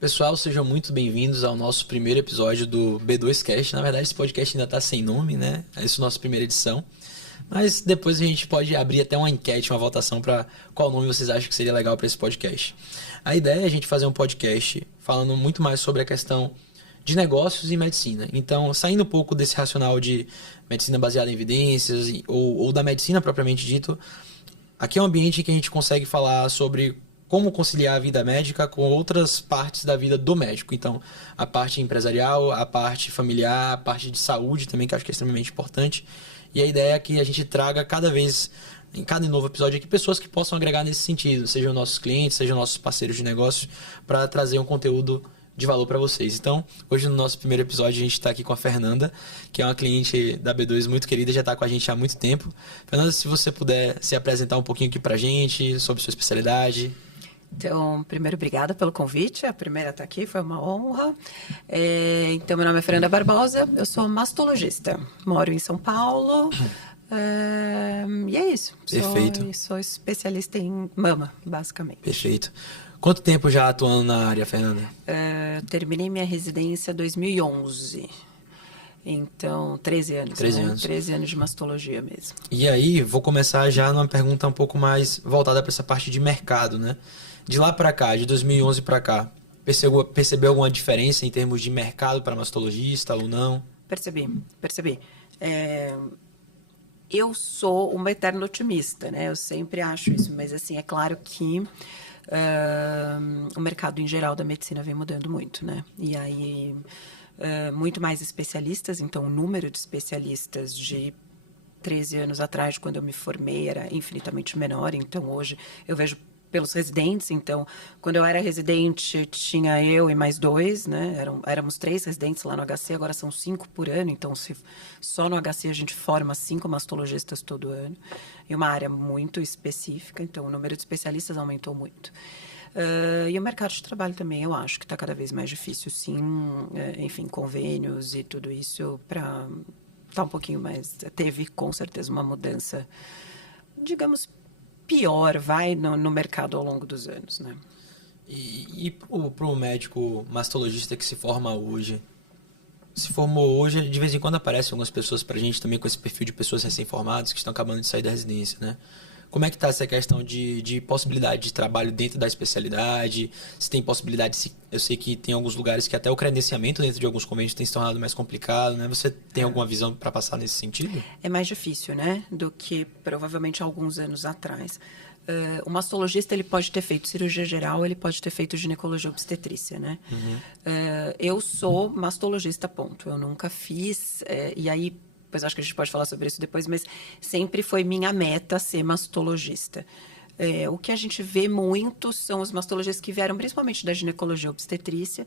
Pessoal, sejam muito bem-vindos ao nosso primeiro episódio do B2Cast. Na verdade, esse podcast ainda está sem nome, né? Essa é a nossa primeira edição. Mas depois a gente pode abrir até uma enquete, uma votação para qual nome vocês acham que seria legal para esse podcast. A ideia é a gente fazer um podcast falando muito mais sobre a questão de negócios e medicina. Então, saindo um pouco desse racional de medicina baseada em evidências ou da medicina propriamente dito, aqui é um ambiente em que a gente consegue falar sobre como conciliar a vida médica com outras partes da vida do médico. Então, a parte empresarial, a parte familiar, a parte de saúde também, que eu acho que é extremamente importante. E a ideia é que a gente traga cada vez, em cada novo episódio aqui, pessoas que possam agregar nesse sentido, sejam nossos clientes, sejam nossos parceiros de negócios, para trazer um conteúdo de valor para vocês. Então, hoje no nosso primeiro episódio, a gente está aqui com a Fernanda, que é uma cliente da B2 muito querida, já está com a gente há muito tempo. Fernanda, se você puder se apresentar um pouquinho aqui para a gente, sobre sua especialidade. Então, primeiro, obrigada pelo convite. A primeira está aqui, foi uma honra. Então, meu nome é Fernanda Barbosa, eu sou mastologista, moro em São Paulo. E é isso. Perfeito. Sou especialista em mama, basicamente. Perfeito. Quanto tempo já atuando na área, Fernanda? Terminei minha residência em 2011. Então, 13 anos. 13 anos. 13 anos de mastologia mesmo. E aí, vou começar já numa pergunta um pouco mais voltada para essa parte de mercado, né? De lá para cá, de 2011 para cá, percebeu alguma diferença em termos de mercado para mastologista ou não? Percebi. Eu sou uma eterna otimista, né? Eu sempre acho isso, mas assim, é claro que o mercado em geral da medicina vem mudando muito, né? E aí, muito mais especialistas, então o número de especialistas de 13 anos atrás, quando eu me formei, era infinitamente menor, então hoje eu vejo pelos residentes, então, quando eu era residente, tinha eu e mais 2, né? Éramos 3 residentes lá no HC, agora são 5 por ano, então só no HC a gente forma 5 mastologistas todo ano, e uma área muito específica, então o número de especialistas aumentou muito. E o mercado de trabalho também, eu acho que está cada vez mais difícil, sim, enfim, convênios e tudo isso, para estar um pouquinho mais... Teve, com certeza, uma mudança, digamos, pior no mercado ao longo dos anos, né? E para o médico mastologista que se formou hoje, de vez em quando aparecem algumas pessoas para a gente também com esse perfil de pessoas recém-formadas que estão acabando de sair da residência, né? Como é que está essa questão de possibilidade de trabalho dentro da especialidade? Se tem possibilidade, eu sei que tem alguns lugares que até o credenciamento dentro de alguns convênios tem se tornado mais complicado, né? Você tem alguma visão para passar nesse sentido? É mais difícil, né? Do que provavelmente alguns anos atrás. O mastologista, ele pode ter feito cirurgia geral, ele pode ter feito ginecologia obstetrícia, né? Uhum. Eu sou mastologista, ponto. Eu nunca fiz, e aí... Pois acho que a gente pode falar sobre isso depois, mas sempre foi minha meta ser mastologista. O que a gente vê muito são os mastologistas que vieram principalmente da ginecologia obstetrícia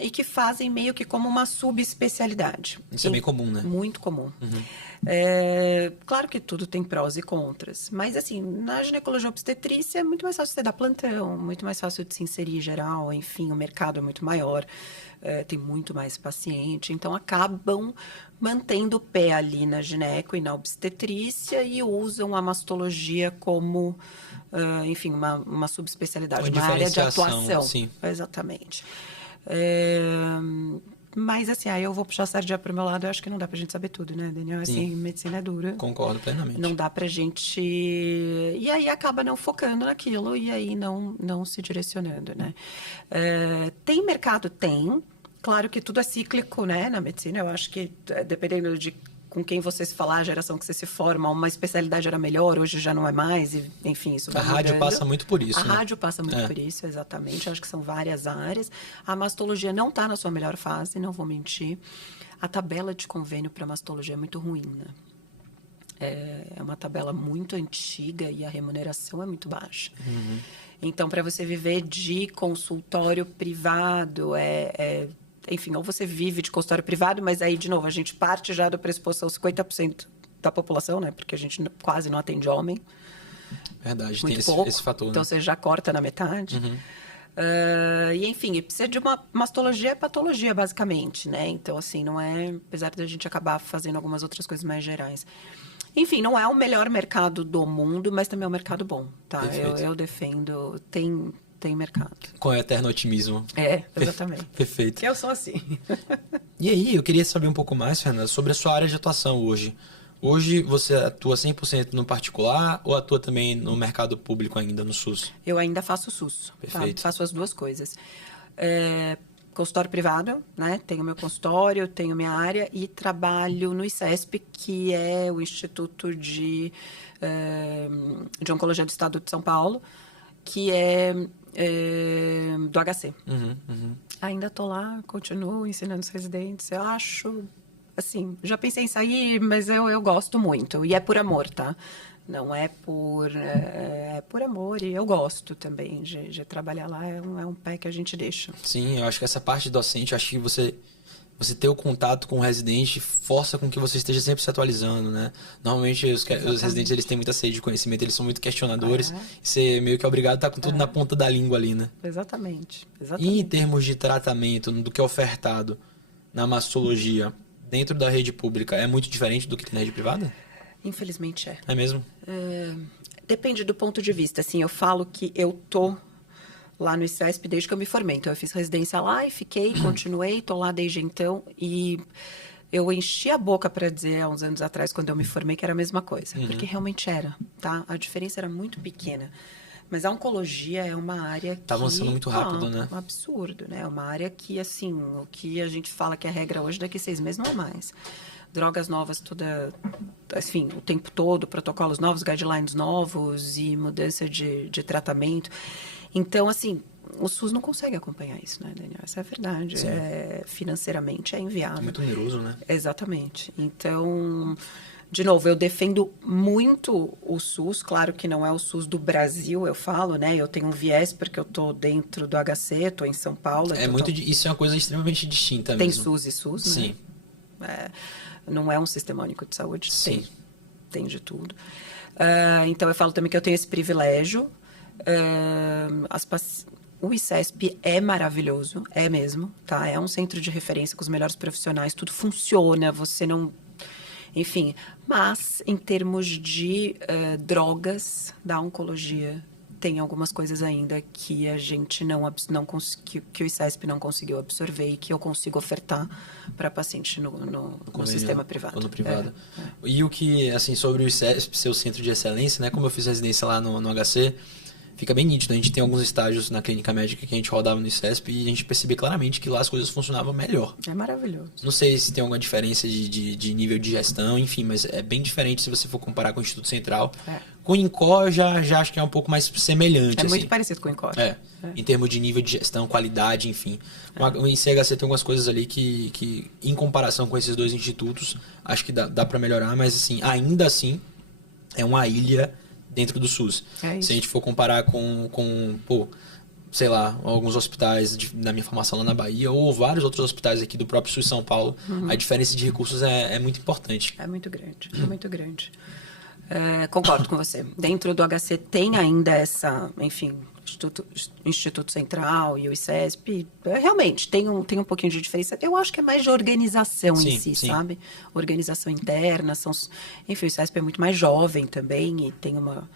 e que fazem meio que como uma subespecialidade. Isso é bem comum, né? Muito comum. Uhum. Claro que tudo tem prós e contras, mas assim, na ginecologia obstetrícia é muito mais fácil você dar plantão, muito mais fácil de se inserir geral, enfim, o mercado é muito maior. Tem muito mais paciente, então acabam mantendo o pé ali na gineco e na obstetrícia e usam a mastologia como, enfim, uma subespecialidade, uma área de atuação. Sim. Exatamente. Mas assim, aí eu vou puxar a sardinha para o meu lado, eu acho que não dá pra gente saber tudo, né, Daniel? Assim, medicina é dura. Concordo plenamente. Não dá pra gente... E aí acaba não focando naquilo e aí não se direcionando, né? Tem mercado? Tem. Claro que tudo é cíclico, né, na medicina. Eu acho que dependendo de com quem você se falar, a geração que você se forma, uma especialidade era melhor, hoje já não é mais, e, enfim, isso vai mudando. A rádio passa muito por isso, A né? rádio passa muito por isso, exatamente. Eu acho que são várias áreas. A mastologia não está na sua melhor fase, não vou mentir. A tabela de convênio para mastologia é muito ruim, né? É uma tabela muito antiga e a remuneração é muito baixa. Uhum. Então, para você viver de consultório privado, enfim, ou você vive de consultório privado, mas aí, de novo, a gente parte já do pressuposto são 50% da população, né? Porque a gente quase não atende homem. Verdade, muito tem pouco. esse fator, então, né? você já corta na metade. Uhum. E, enfim, precisa de uma mastologia, patologia, basicamente, né? Então, assim, não é... Apesar de a gente acabar fazendo algumas outras coisas mais gerais. Enfim, não é o melhor mercado do mundo, mas também é um mercado bom, tá? Eu defendo... tem mercado. Com o eterno otimismo. Exatamente. Perfeito. Eu sou assim. E aí, eu queria saber um pouco mais, Fernanda, sobre a sua área de atuação hoje. Hoje você atua 100% no particular ou atua também no mercado público ainda, no SUS? Eu ainda faço SUS. Perfeito. Tá? Faço as duas coisas. Consultório privado, né? Tenho meu consultório, tenho minha área e trabalho no ICESP, que é o Instituto de Oncologia do Estado de São Paulo, que é do HC. Ainda estou lá, continuo ensinando os residentes. Eu acho, assim, já pensei em sair, mas eu gosto muito. E é por amor, tá? Não é por... É por amor e eu gosto também de trabalhar lá. É um pé que a gente deixa. Sim, eu acho que essa parte docente, acho que você ter o contato com o residente força com que você esteja sempre se atualizando, né? Normalmente os residentes, eles têm muita sede de conhecimento, eles são muito questionadores. E você meio que é obrigado a estar com tudo na ponta da língua ali, né? Exatamente. E em termos de tratamento, do que é ofertado na mastologia, dentro da rede pública, é muito diferente do que tem na rede privada? Infelizmente é. É mesmo? Depende do ponto de vista. Assim, eu falo que eu tô lá no ICESP desde que eu me formei. Então, eu fiz residência lá e fiquei, continuei, tô lá desde então. E eu enchi a boca para dizer, há uns anos atrás, quando eu me formei, que era a mesma coisa. Porque realmente era, tá? A diferença era muito pequena. Mas a oncologia é uma área que... Tá avançando muito rápido, né? Um absurdo, né? É uma área que, assim, o que a gente fala que é regra hoje, daqui a 6 meses não é mais. Drogas novas enfim, o tempo todo, protocolos novos, guidelines novos e mudança de tratamento. Então, assim, o SUS não consegue acompanhar isso, né, Daniel? Essa é a verdade. Financeiramente é inviável. Muito oneroso, né? Exatamente. Então, de novo, eu defendo muito o SUS. Claro que não é o SUS do Brasil, eu falo, né? Eu tenho um viés porque eu estou dentro do HC, estou em São Paulo. Isso é uma coisa extremamente distinta tem mesmo. Tem SUS e SUS, Sim. né? Não é um sistema único de saúde. Sim. Tem de tudo. Então, eu falo também que eu tenho esse privilégio. O ICESP é maravilhoso, é mesmo, tá? É um centro de referência com os melhores profissionais, tudo funciona, você não... Enfim, mas em termos de drogas da oncologia, tem algumas coisas ainda que a gente que o ICESP não conseguiu absorver e que eu consigo ofertar para paciente no sistema privado. No privado. E o que, assim, sobre o ICESP, seu centro de excelência, né? Como eu fiz residência lá no HC, fica bem nítido. A gente tem alguns estágios na clínica médica que a gente rodava no ICESP e a gente percebia claramente que lá as coisas funcionavam melhor. É maravilhoso. Não sei se tem alguma diferença de nível de gestão, enfim, mas é bem diferente se você for comparar com o Instituto Central. Com o INCOR, já acho que é um pouco mais semelhante. É muito parecido com o INCOR. Em termos de nível de gestão, qualidade, enfim. O ICHC tem algumas coisas ali que, em comparação com esses dois institutos, acho que dá para melhorar, mas assim, ainda assim, é uma ilha dentro do SUS. Se a gente for comparar com sei lá, alguns hospitais da minha formação lá na Bahia ou vários outros hospitais aqui do próprio SUS São Paulo, a diferença de recursos é muito importante. É muito grande, é muito grande. Concordo com você. Dentro do HC tem ainda essa, enfim, Instituto Central e o ICESP, realmente tem um pouquinho de diferença. Eu acho que é mais de organização em si, sabe? Organização interna, enfim, o ICESP é muito mais jovem também e tem uma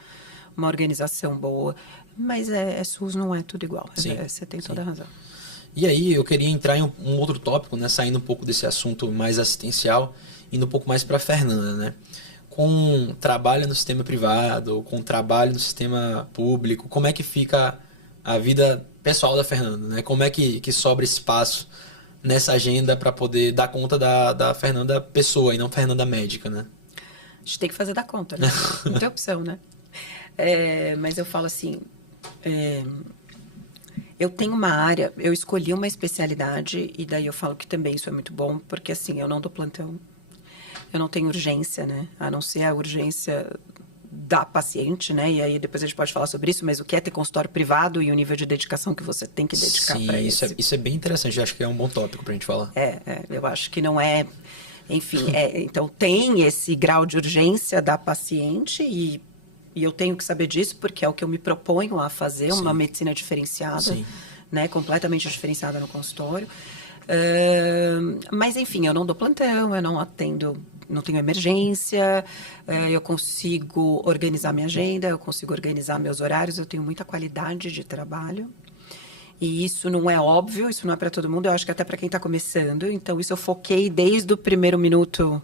organização boa, mas SUS não é tudo igual. Você tem toda a razão. E aí, eu queria entrar em um outro tópico, né? Saindo um pouco desse assunto mais assistencial, indo um pouco mais para a Fernanda, né? Com trabalho no sistema privado, com trabalho no sistema público, como é que fica a vida pessoal da Fernanda, né? Como é que sobra espaço nessa agenda para poder dar conta da Fernanda pessoa e não Fernanda médica, né? A gente tem que fazer da conta, né? Não tem opção, né? Mas eu falo assim, eu tenho uma área, eu escolhi uma especialidade e daí eu falo que também isso é muito bom, porque assim, eu não dou plantão. Eu não tenho urgência, né? A não ser a urgência da paciente, né? E aí depois a gente pode falar sobre isso, mas o que é ter consultório privado e o nível de dedicação que você tem que dedicar para isso. Isso é bem interessante, eu acho que é um bom tópico pra gente falar. Eu acho que não é... Enfim, então tem esse grau de urgência da paciente e eu tenho que saber disso porque é o que eu me proponho a fazer, uma medicina diferenciada, né? Completamente diferenciada no consultório. Mas, enfim, eu não dou plantão, eu não atendo não tenho emergência, eu consigo organizar minha agenda, eu consigo organizar meus horários, eu tenho muita qualidade de trabalho. E isso não é óbvio, isso não é para todo mundo, eu acho que até para quem está começando. Então, isso eu foquei desde o primeiro minuto.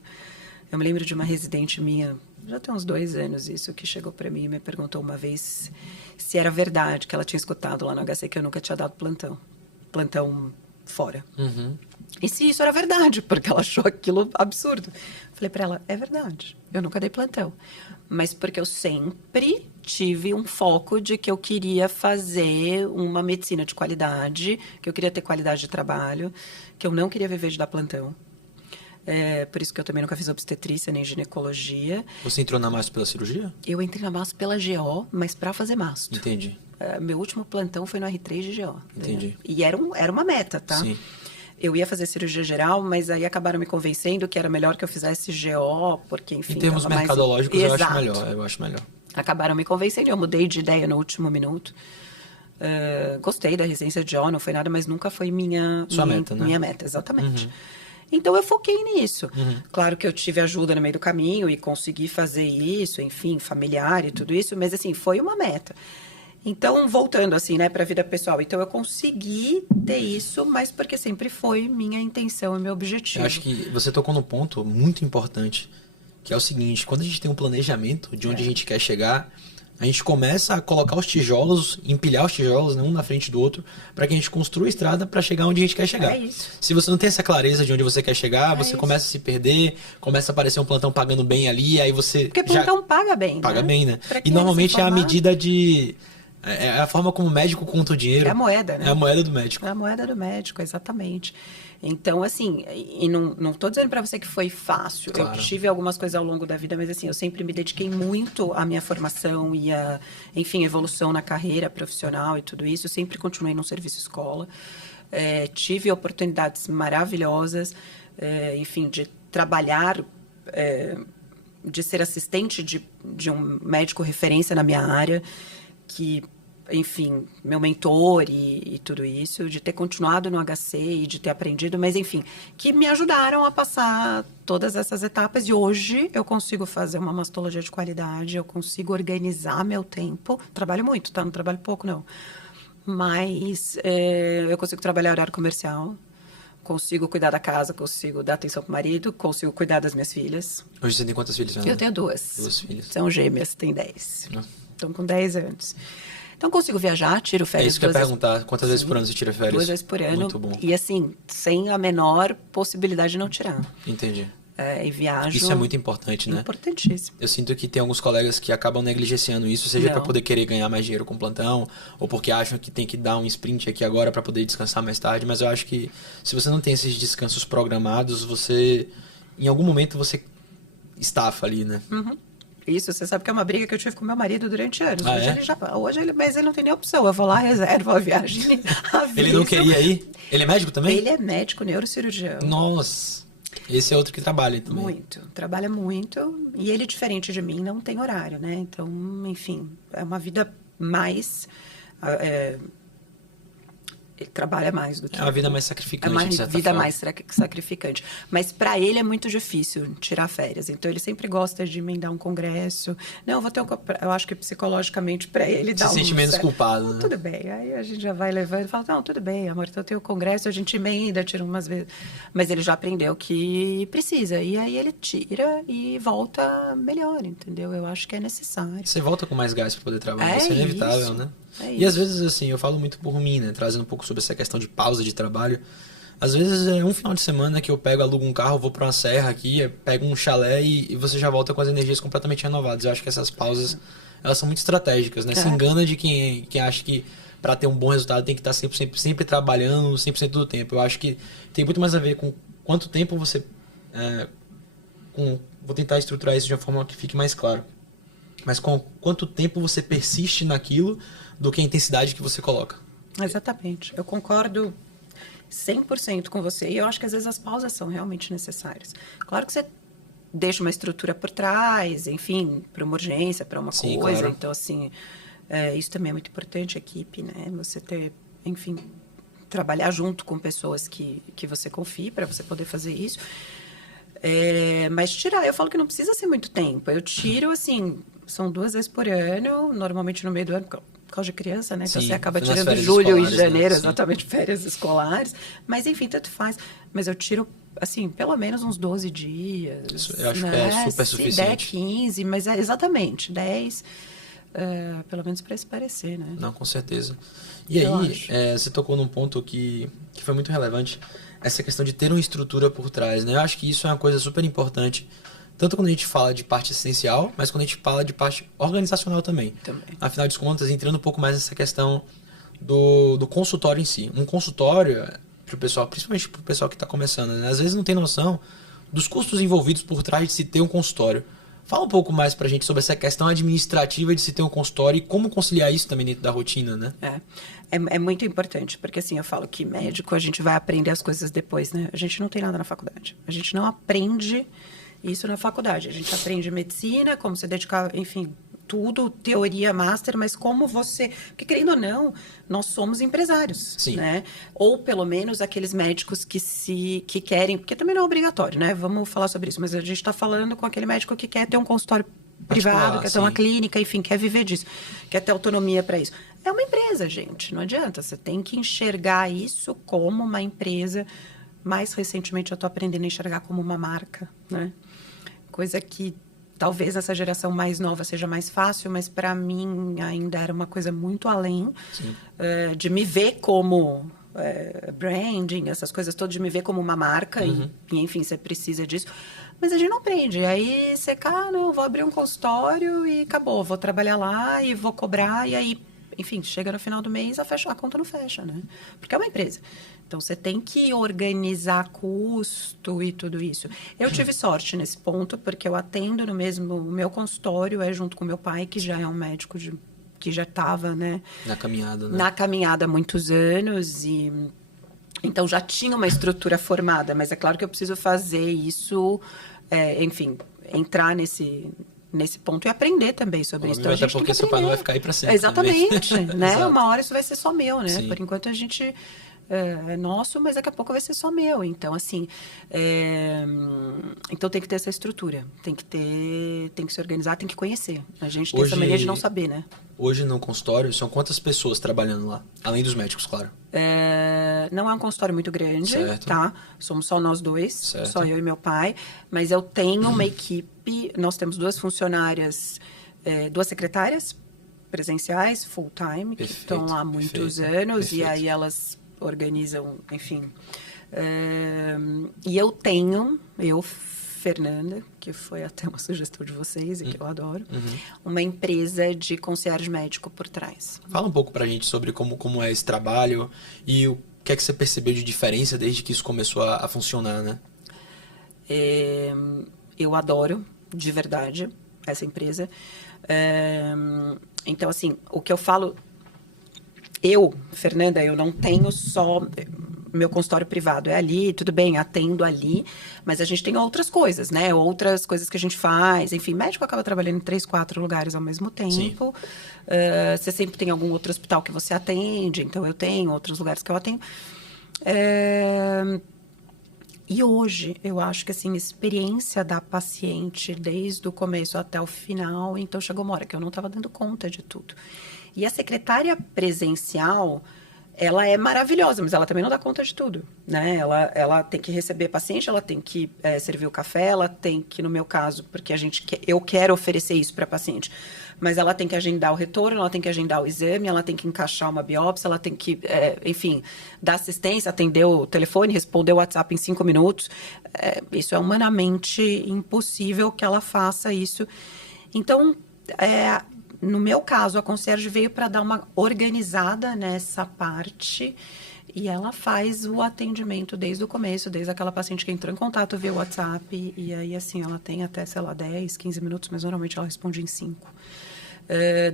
Eu me lembro de uma residente minha, já tem uns 2 anos isso, que chegou para mim e me perguntou uma vez se era verdade que ela tinha escutado lá no HC que eu nunca tinha dado plantão fora. Uhum. E se isso era verdade, porque ela achou aquilo absurdo. Falei para ela, é verdade, eu nunca dei plantão. Mas porque eu sempre tive um foco de que eu queria fazer uma medicina de qualidade, que eu queria ter qualidade de trabalho, que eu não queria viver de dar plantão. Por isso que eu também nunca fiz obstetrícia nem ginecologia. Você entrou na mastro pela cirurgia? Eu entrei na mastro pela GO, mas para fazer mastro. Entendi. Meu último plantão foi no R3 de GO. Entendi. Né? E era uma meta, tá? Sim. Eu ia fazer cirurgia geral, mas aí acabaram me convencendo que era melhor que eu fizesse GO, porque, enfim... Em termos mercadológicos, eu acho melhor. Acabaram me convencendo, eu mudei de ideia no último minuto. Gostei da residência de GO, não foi nada, mas nunca foi Sua meta, né? Minha meta, exatamente. Uhum. Então, eu foquei nisso. Uhum. Claro que eu tive ajuda no meio do caminho e consegui fazer isso, enfim, familiar e tudo isso, mas, assim, foi uma meta. Então, voltando assim, né, para a vida pessoal. Então, eu consegui ter isso, mas porque sempre foi minha intenção e meu objetivo. Eu acho que você tocou num ponto muito importante, que é o seguinte, quando a gente tem um planejamento de onde a gente quer chegar, a gente começa a colocar os tijolos, empilhar os tijolos, né, um na frente do outro, para que a gente construa a estrada para chegar onde a gente quer chegar. É isso. Se você não tem essa clareza de onde você quer chegar, você começa a se perder, começa a aparecer um plantão pagando bem ali, aí você... Porque plantão paga bem, Paga bem, né? E normalmente é a medida de... É a forma como o médico conta o dinheiro. É a moeda, né? É a moeda do médico. É a moeda do médico, exatamente. Então, assim, e não estou dizendo para você que foi fácil. Claro. Eu tive algumas coisas ao longo da vida, mas assim, eu sempre me dediquei muito à minha formação e à, enfim, evolução na carreira profissional e tudo isso. Eu sempre continuei no serviço escola. Tive oportunidades maravilhosas, enfim, de trabalhar... de ser assistente de um médico referência na minha área, que, enfim, meu mentor e tudo isso, de ter continuado no HC e de ter aprendido, mas, enfim, que me ajudaram a passar todas essas etapas. E hoje eu consigo fazer uma mastologia de qualidade, eu consigo organizar meu tempo. Trabalho muito, tá? Não trabalho pouco, não. Mas eu consigo trabalhar horário comercial, consigo cuidar da casa, consigo dar atenção pro marido, consigo cuidar das minhas filhas. Hoje você tem quantas filhas? Eu tenho 2. 2 filhas. São gêmeas, tem 10. Estão com 10 anos. Então, consigo viajar, tiro férias. É isso que eu ia perguntar. Quantas vezes por ano você tira férias? 2 vezes por ano. Muito bom. E assim, sem a menor possibilidade de não tirar. Entendi. E viajo... Isso é muito importante, né? Importantíssimo. Eu sinto que tem alguns colegas que acabam negligenciando isso, seja para poder querer ganhar mais dinheiro com plantão, ou porque acham que tem que dar um sprint aqui agora para poder descansar mais tarde. Mas eu acho que se você não tem esses descansos programados, você... Em algum momento você estafa ali, né? Uhum. Isso, você sabe que é uma briga que eu tive com meu marido durante anos. Hoje mas ele não tem nem opção. Eu vou lá, reservo a viagem. Ele não queria ir? Ele é médico também? Ele é médico, neurocirurgião. Nossa, esse é outro que trabalha também. Muito, trabalha muito. E ele, diferente de mim, não tem horário, né? Então, enfim, é uma vida mais... ele trabalha mais do que... É uma vida mais sacrificante, de certa forma. Mais sacrificante. Mas para ele é muito difícil tirar férias. Então, ele sempre gosta de emendar um congresso. Não, eu acho que psicologicamente para ele dá se sente menos culpado, né? Tudo bem. Aí a gente já vai levando e fala, não, tudo bem, amor, então eu tenho o congresso, a gente emenda, tira umas vezes. Mas ele já aprendeu que precisa. E aí ele tira e volta melhor, entendeu? Eu acho que é necessário. Você volta com mais gás para poder trabalhar. Isso é inevitável, isso. Né? E às vezes, assim, eu falo muito por mim, né? Trazendo um pouco sobre essa questão de pausa de trabalho. Às vezes é um final de semana que eu alugo um carro, vou para uma serra aqui, pego um chalé e você já volta com as energias completamente renovadas. Eu acho que essas pausas, elas são muito estratégicas, né? Se engana de quem acha que para ter um bom resultado tem que estar sempre trabalhando 100% do tempo. Eu acho que tem muito mais a ver com quanto tempo você... vou tentar estruturar isso de uma forma que fique mais claro. Mas com quanto tempo você persiste naquilo do que a intensidade que você coloca. Exatamente. Eu concordo 100% com você. E eu acho que às vezes as pausas são realmente necessárias. Claro que você deixa uma estrutura por trás, enfim, para uma urgência, para uma coisa. Claro. Então, assim, isso também é muito importante, a equipe, né? Você ter, enfim, trabalhar junto com pessoas que você confie para você poder fazer isso. Mas tirar, eu falo que não precisa ser muito tempo. Eu tiro, assim, são 2 vezes por ano, normalmente no meio do ano, por causa de criança, né? Então Sim, você acaba nas tirando férias julho e escolares, janeiro, né? Sim. exatamente, férias escolares. Mas, enfim, tanto faz. Mas eu tiro, assim, pelo menos uns 12 dias. Isso eu acho né? que é super Se der suficiente. 15, mas é exatamente 10, pelo menos para se parecer, né? Não, com certeza. E Eu aí, acho. você tocou num ponto que foi muito relevante, essa questão de ter uma estrutura por trás, né? Eu acho que isso é uma coisa super importante, tanto quando a gente fala de parte essencial, mas quando a gente fala de parte organizacional também. Também. Afinal de contas, entrando um pouco mais nessa questão do consultório em si. Um consultório, pro pessoal, principalmente para o pessoal que está começando, né? Às vezes não tem noção dos custos envolvidos por trás de se ter um consultório. Fala um pouco mais pra gente sobre essa questão administrativa de se ter um consultório e como conciliar isso também dentro da rotina, né? É muito importante, porque assim, eu falo que médico a gente vai aprender as coisas depois, né? A gente não tem nada na faculdade. A gente não aprende isso na faculdade. A gente aprende medicina, como se dedicar, enfim, tudo, teoria, master, mas como você... Porque, querendo ou não, nós somos empresários, Sim. né? Ou, pelo menos, aqueles médicos que querem... Porque também não é obrigatório, né? Vamos falar sobre isso. Mas a gente está falando com aquele médico que quer ter um consultório privado, quer ter uma sim. clínica, enfim, quer viver disso. Quer ter autonomia para isso. É uma empresa, gente. Não adianta. Você tem que enxergar isso como uma empresa. Mais recentemente, eu estou aprendendo a enxergar como uma marca, né? Coisa que talvez essa geração mais nova seja mais fácil, mas para mim ainda era uma coisa muito além de me ver como branding, essas coisas todas, de me ver como uma marca e, enfim, você precisa disso. Mas a gente não aprende. Aí você, não, vou abrir um consultório e acabou, vou trabalhar lá e vou cobrar, e aí, enfim, chega no final do mês, a conta não fecha, né? Porque é uma empresa. Então, você tem que organizar custo e tudo isso. Eu tive sorte nesse ponto, porque eu atendo no mesmo... O meu consultório é junto com meu pai, que já é um médico que já estava, né? Na caminhada, né? Na caminhada há muitos anos e... Então, já tinha uma estrutura formada, mas é claro que eu preciso fazer isso, enfim, entrar nesse ponto e aprender também sobre isso. Então, Até porque seu pai não vai ficar aí para sempre. Exatamente, né? Exato. Uma hora isso vai ser só meu, né? Sim. Por enquanto a gente é nosso, mas daqui a pouco vai ser só meu. Então, assim, então tem que ter essa estrutura, tem que se organizar, tem que conhecer. A gente tem essa mania de não saber, né? Hoje no consultório, são quantas pessoas trabalhando lá? Além dos médicos, claro. Não é um consultório muito grande, certo. Tá? Somos só nós dois, certo. Só eu e meu pai. Mas eu tenho uma equipe, nós temos 2 funcionárias, 2 secretárias presenciais, full time, que estão lá há muitos anos, e aí elas organizam, enfim. E eu, Fernanda, que foi até uma sugestão de vocês e que eu adoro, uma empresa de concierge médico por trás. Fala um pouco pra gente sobre como é esse trabalho e o que é que você percebeu de diferença desde que isso começou a funcionar, né? Eu adoro, de verdade, essa empresa. Então, assim, o que eu falo... Fernanda, eu não tenho só... Meu consultório privado é ali, tudo bem, atendo ali, mas a gente tem outras coisas, né? Outras coisas que a gente faz. Enfim, médico acaba trabalhando em 3, 4 lugares ao mesmo tempo. Você sempre tem algum outro hospital que você atende, então eu tenho outros lugares que eu atendo. E hoje, eu acho que assim, a experiência da paciente desde o começo até o final, então chegou uma hora que eu não estava dando conta de tudo. E a secretária presencial, ela é maravilhosa, mas ela também não dá conta de tudo, né? Ela tem que receber paciente, ela tem que servir o café, ela tem que, no meu caso, porque eu quero oferecer isso para paciente, mas ela tem que agendar o retorno, ela tem que agendar o exame, ela tem que encaixar uma biópsia, ela tem que, enfim, dar assistência, atender o telefone, responder o WhatsApp em 5 minutos. Isso é humanamente impossível que ela faça isso. Então, no meu caso, a concierge veio para dar uma organizada nessa parte e ela faz o atendimento desde o começo, desde aquela paciente que entrou em contato via WhatsApp e aí, assim, ela tem até, sei lá, 10, 15 minutos, mas normalmente ela responde em 5.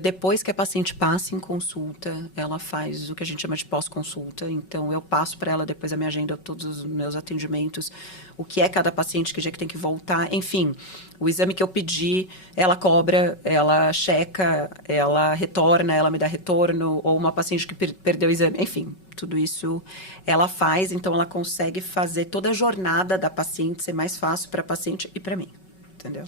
Depois que a paciente passa em consulta, ela faz o que a gente chama de pós-consulta. Então, eu passo para ela depois a minha agenda, todos os meus atendimentos, o que é cada paciente, que dia que tem que voltar. Enfim, o exame que eu pedi, ela cobra, ela checa, ela retorna, ela me dá retorno, ou uma paciente que perdeu o exame. Enfim, tudo isso ela faz. Então, ela consegue fazer toda a jornada da paciente ser mais fácil para a paciente e para mim. Entendeu?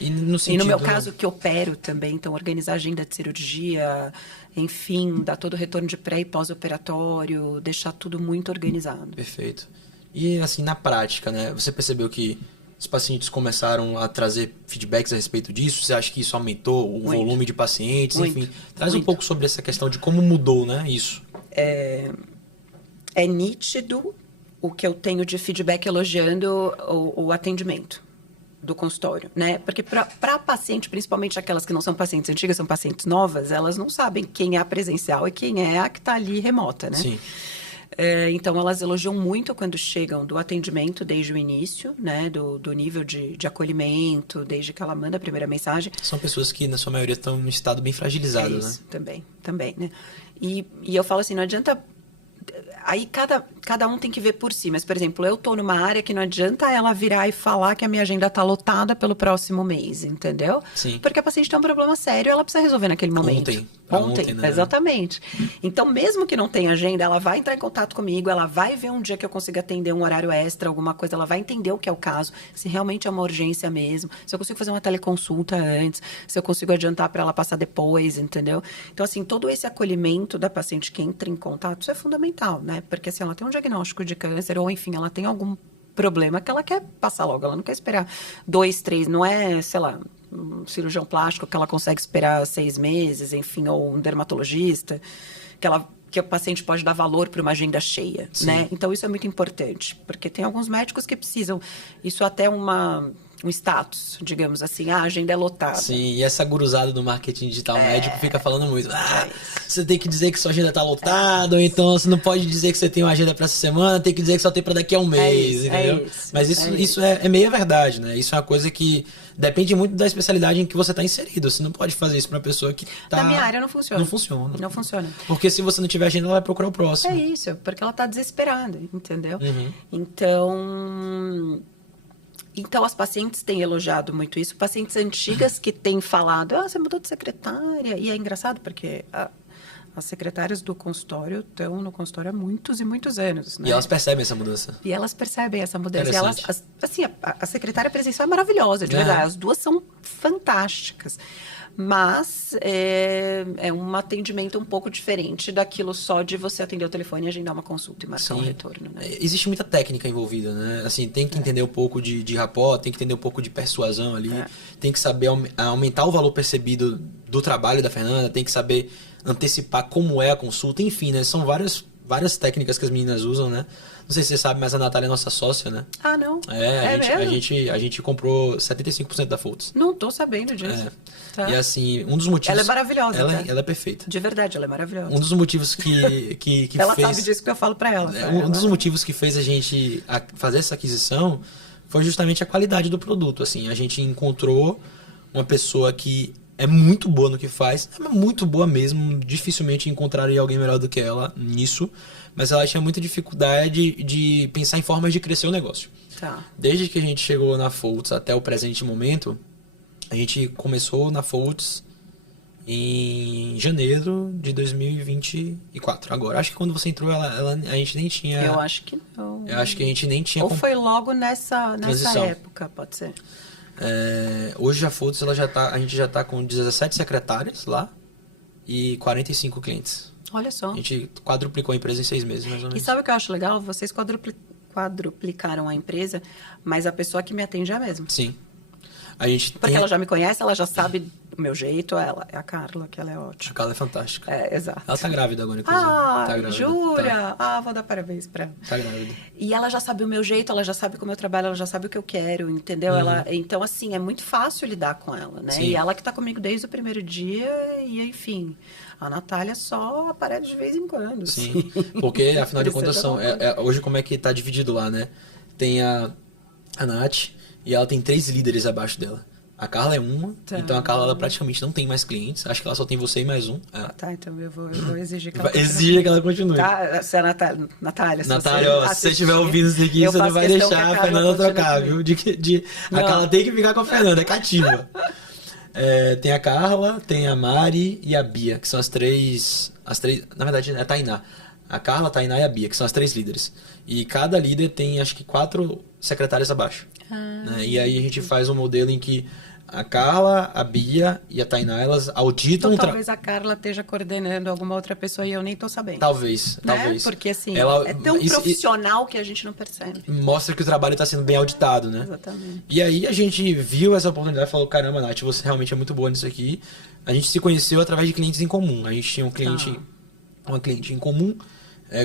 E no meu caso, que opero também, então organizar a agenda de cirurgia, enfim, dar todo o retorno de pré e pós-operatório, deixar tudo muito organizado. Perfeito. E assim, na prática, né? Você percebeu que os pacientes começaram a trazer feedbacks a respeito disso? Você acha que isso aumentou o volume de pacientes? Enfim, traz um pouco sobre essa questão de como mudou, né, isso. É nítido o que eu tenho de feedback elogiando o atendimento do consultório, né? Porque para paciente, principalmente aquelas que não são pacientes antigas, são pacientes novas, elas não sabem quem é a presencial e quem é a que está ali remota, né? Sim. Então, elas elogiam muito quando chegam do atendimento desde o início, né? Do nível de acolhimento, desde que ela manda a primeira mensagem. São pessoas que, na sua maioria, estão em um estado bem fragilizado, isso, né? Também, né? E eu falo assim, não adianta... Aí cada um tem que ver por si. Mas, por exemplo, eu tô numa área que não adianta ela virar e falar que a minha agenda tá lotada pelo próximo mês, entendeu? Sim. Porque a paciente tem um problema sério, ela precisa resolver naquele momento. Ontem, né? Exatamente. Então, mesmo que não tenha agenda, ela vai entrar em contato comigo, ela vai ver um dia que eu consiga atender um horário extra, alguma coisa, ela vai entender o que é o caso, se realmente é uma urgência mesmo, se eu consigo fazer uma teleconsulta antes, se eu consigo adiantar para ela passar depois, entendeu? Então, assim, todo esse acolhimento da paciente que entra em contato, isso é fundamental, né? Porque assim, ela tem um diagnóstico de câncer, ou enfim, ela tem algum problema que ela quer passar logo, ela não quer esperar 2, 3, não é, sei lá, um cirurgião plástico que ela consegue esperar 6 meses, enfim, ou um dermatologista, que o paciente pode dar valor para uma agenda cheia, né? Então, isso é muito importante, porque tem alguns médicos que precisam, isso até um status, digamos assim, a agenda é lotada. Sim, e essa guruzada do marketing digital médico fica falando muito. Você tem que dizer que sua agenda tá lotada, ou então você não pode dizer que você tem uma agenda para essa semana, tem que dizer que só tem para daqui a um mês, entendeu? Mas isso é meia verdade, né? Isso é uma coisa que depende muito da especialidade em que você tá inserido. Você não pode fazer isso para uma pessoa que tá... Na minha área não funciona. Não funciona. Porque Porque se você não tiver agenda, ela vai procurar o próximo. É isso, porque ela tá desesperada, entendeu? Então, as pacientes têm elogiado muito isso. Pacientes antigas que têm falado, você mudou de secretária. E é engraçado, porque as secretárias do consultório estão no consultório há muitos e muitos anos, né? E elas percebem essa mudança. E a secretária presencial é maravilhosa, de verdade. As duas são fantásticas. Mas é um atendimento um pouco diferente daquilo só de você atender o telefone e agendar uma consulta e marcar um retorno, né? Existe muita técnica envolvida, né? Assim, tem que entender um pouco de rapport, tem que entender um pouco de persuasão ali, tem que saber aumentar o valor percebido do trabalho da Fernanda, tem que saber antecipar como é a consulta, enfim, né? São várias técnicas que as meninas usam, né? Não sei se você sabe, mas a Natália é nossa sócia, né? Ah, não? A gente comprou 75% da Foltz. Não tô sabendo disso. Tá. E assim, um dos motivos... Ela é maravilhosa, ela é perfeita. De verdade, ela é maravilhosa. Um dos motivos que ela fez... sabe disso que eu falo pra ela. Um dos motivos que fez a gente fazer essa aquisição foi justamente a qualidade do produto. Assim, a gente encontrou uma pessoa que é muito boa no que faz, é muito boa mesmo, dificilmente encontraria alguém melhor do que ela nisso, mas ela tinha muita dificuldade de pensar em formas de crescer o negócio. Tá. Desde que a gente chegou na Foltz até o presente momento, a gente começou na Foltz em janeiro de 2024. Agora, acho que quando você entrou, a gente nem tinha... Eu acho que não. Eu acho que a gente nem tinha... Ou foi logo nessa época, pode ser. Hoje a Foltz, a gente já está com 17 secretárias lá e 45 clientes. Olha só. A gente quadruplicou a empresa em 6 meses, mais ou menos. E sabe o que eu acho legal? Vocês quadruplicaram a empresa, mas a pessoa que me atende é a mesma. Sim. Porque ela já me conhece, ela já sabe o meu jeito, ela é a Carla, que ela é ótima. A Carla é fantástica. Exato. Ela tá grávida agora, inclusive. Tá grávida. Jura? Tá. Vou dar parabéns pra ela. Tá grávida. E ela já sabe o meu jeito, ela já sabe como eu trabalho, ela já sabe o que eu quero, entendeu? Então, assim, é muito fácil lidar com ela, né? Sim. E ela que tá comigo desde o primeiro dia, e enfim... A Natália só aparece de vez em quando. Sim, porque afinal de contas hoje como é que tá dividido lá, né? Tem a Nath e ela tem 3 líderes abaixo dela. A Carla é uma, Tá. então a Carla ela praticamente não tem mais clientes. Acho que ela só tem você e mais um. Tá, então eu vou exigir que ela continue. Exige que ela continue. Tá, se a Natália, Natália, ó, se você estiver ouvindo isso aqui, você não vai deixar a Fernanda trocar, viu? A Carla tem que ficar com a Fernanda, é cativa. Tem a Carla, tem a Mari e a Bia, que são as três. Na verdade, é a Tainá. A Carla, a Tainá e a Bia, que são as 3 líderes. E cada líder tem, acho que, 4 secretárias abaixo. Né? E aí a gente faz um modelo em que a Carla, a Bia e a Tainá, elas auditam... Então, talvez a Carla esteja coordenando alguma outra pessoa e eu nem tô sabendo. Talvez. Porque, assim, ela, é tão profissional que a gente não percebe. Mostra que o trabalho está sendo bem auditado, né? Exatamente. E aí a gente viu essa oportunidade e falou, caramba, Nath, você realmente é muito boa nisso aqui. A gente se conheceu através de clientes em comum. A gente tinha uma cliente em comum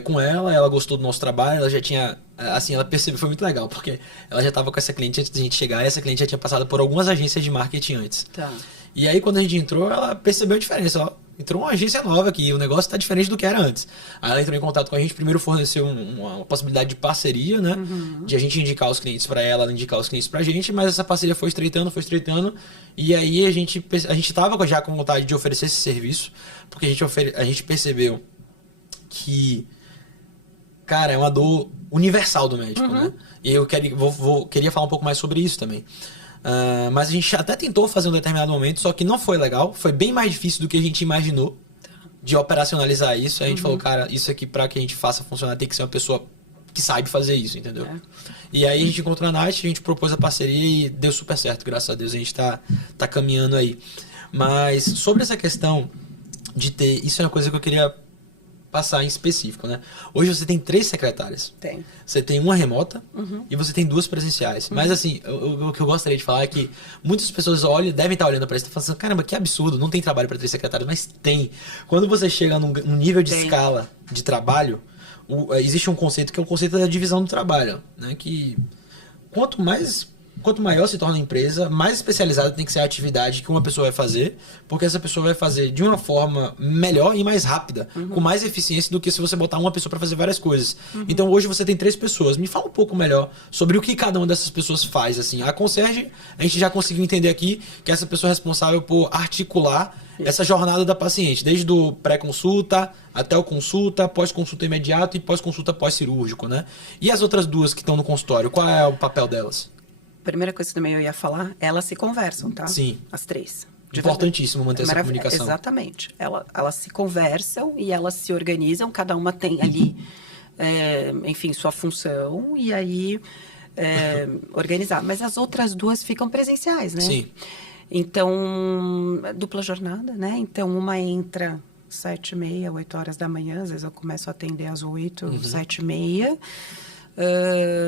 com ela gostou do nosso trabalho, ela já tinha... Assim, ela percebeu, foi muito legal, porque ela já estava com essa cliente antes da gente chegar, e essa cliente já tinha passado por algumas agências de marketing antes. Tá. E aí, quando a gente entrou, ela percebeu a diferença, ó. Entrou uma agência nova aqui, o negócio está diferente do que era antes. Aí ela entrou em contato com a gente, primeiro forneceu uma possibilidade de parceria, né? De a gente indicar os clientes para ela indicar os clientes pra gente, mas essa parceria foi estreitando, e aí a gente estava já com vontade de oferecer esse serviço, porque a gente percebeu que, cara, é uma dor universal do médico, né? E eu queria falar um pouco mais sobre isso também. Mas a gente até tentou fazer um determinado momento, só que não foi legal. Foi bem mais difícil do que a gente imaginou de operacionalizar isso. A gente falou, cara, isso aqui pra que a gente faça funcionar tem que ser uma pessoa que sabe fazer isso, entendeu? E aí a gente encontrou a Nath, a gente propôs a parceria e deu super certo, graças a Deus. A gente tá caminhando aí. Mas sobre essa questão de ter... Isso é uma coisa que eu queria passar em específico, né? Hoje você tem 3 secretárias. Tem. Você tem uma remota e você tem 2 presenciais. Mas assim, o que eu gostaria de falar é que muitas pessoas devem estar olhando para isso e falando assim, caramba, que absurdo, não tem trabalho para 3 secretários, mas tem. Quando você chega num nível de escala de trabalho, existe um conceito que é o conceito da divisão do trabalho, né? Que quanto maior se torna a empresa, mais especializada tem que ser a atividade que uma pessoa vai fazer, porque essa pessoa vai fazer de uma forma melhor e mais rápida, com mais eficiência do que se você botar uma pessoa para fazer várias coisas. Então hoje você tem 3 pessoas. Me fala um pouco melhor sobre o que cada uma dessas pessoas faz. Assim, a concierge, a gente já conseguiu entender aqui que essa pessoa é responsável por articular essa jornada da paciente, desde o pré-consulta até o consulta, pós-consulta imediato e pós-consulta pós-cirúrgico, né? E as outras 2 que estão no consultório, qual é o papel delas? Primeira coisa que também eu ia falar, elas se conversam, tá? Sim. As 3. Importantíssimo manter essa comunicação. Exatamente. Elas se conversam e elas se organizam, cada uma tem ali, enfim, sua função, e aí organizar. Mas as outras 2 ficam presenciais, né? Sim. Então, dupla jornada, né? Então, uma entra 7h30, 8 horas da manhã, às vezes eu começo a atender às 8, 7h30,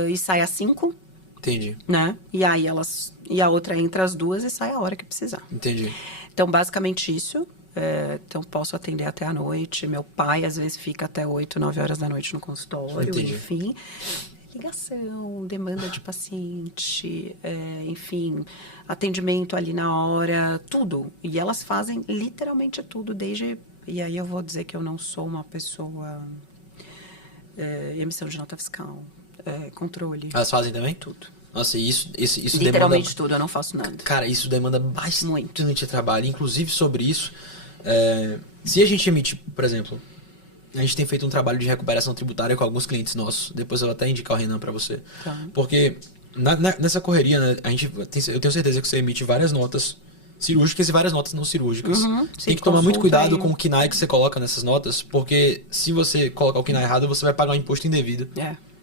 e sai às 5. Entendi. Né? E aí a outra entra às 2 e sai a hora que precisar. Entendi. Então, basicamente isso. Então, posso atender até a noite. Meu pai, às vezes, fica até 8, 9 horas da noite no consultório. Entendi. Enfim. Ligação, demanda de paciente, enfim, atendimento ali na hora, tudo. E elas fazem literalmente tudo, desde... E aí eu vou dizer que eu não sou uma pessoa... emissão de nota fiscal, controle. Elas fazem também? Tudo. Nossa, isso literalmente demanda... tudo, eu não faço nada. Cara, isso demanda bastante trabalho. Inclusive, sobre isso, se a gente emite, por exemplo, a gente tem feito um trabalho de recuperação tributária com alguns clientes nossos. Depois eu vou até indicar o Renan para você. Tá. Porque nessa correria, né, eu tenho certeza que você emite várias notas cirúrgicas e várias notas não cirúrgicas. Tem que tomar muito cuidado com o KNAI que você coloca nessas notas, porque se você colocar o KNAI errado, você vai pagar um imposto indevido.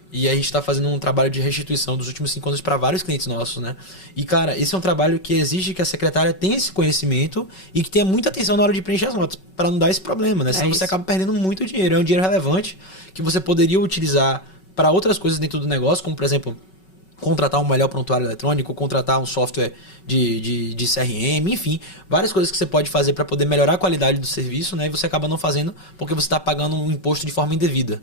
E a gente está fazendo um trabalho de restituição dos últimos 5 anos para vários clientes nossos, né? E, cara, esse é um trabalho que exige que a secretária tenha esse conhecimento e que tenha muita atenção na hora de preencher as notas, para não dar esse problema, né? Senão você acaba perdendo muito dinheiro. É um dinheiro relevante que você poderia utilizar para outras coisas dentro do negócio, como, por exemplo, contratar um melhor prontuário eletrônico, contratar um software de CRM, enfim, várias coisas que você pode fazer para poder melhorar a qualidade do serviço, né? E você acaba não fazendo porque você está pagando um imposto de forma indevida.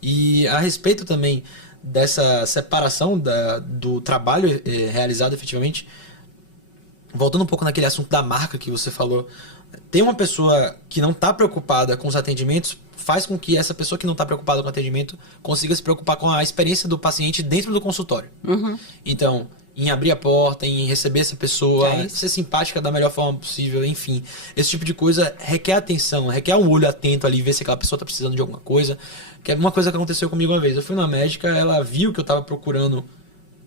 E a respeito também dessa separação do trabalho realizado efetivamente, voltando um pouco naquele assunto da marca que você falou, ter uma pessoa que não está preocupada com os atendimentos faz com que essa pessoa que não está preocupada com o atendimento consiga se preocupar com a experiência do paciente dentro do consultório. Então, em abrir a porta, em receber essa pessoa, É isso. ser simpática da melhor forma possível, enfim. Esse tipo de coisa requer atenção, requer um olho atento ali, ver se aquela pessoa tá precisando de alguma coisa. Que é uma coisa que aconteceu comigo uma vez. Eu fui na médica, ela viu que eu tava procurando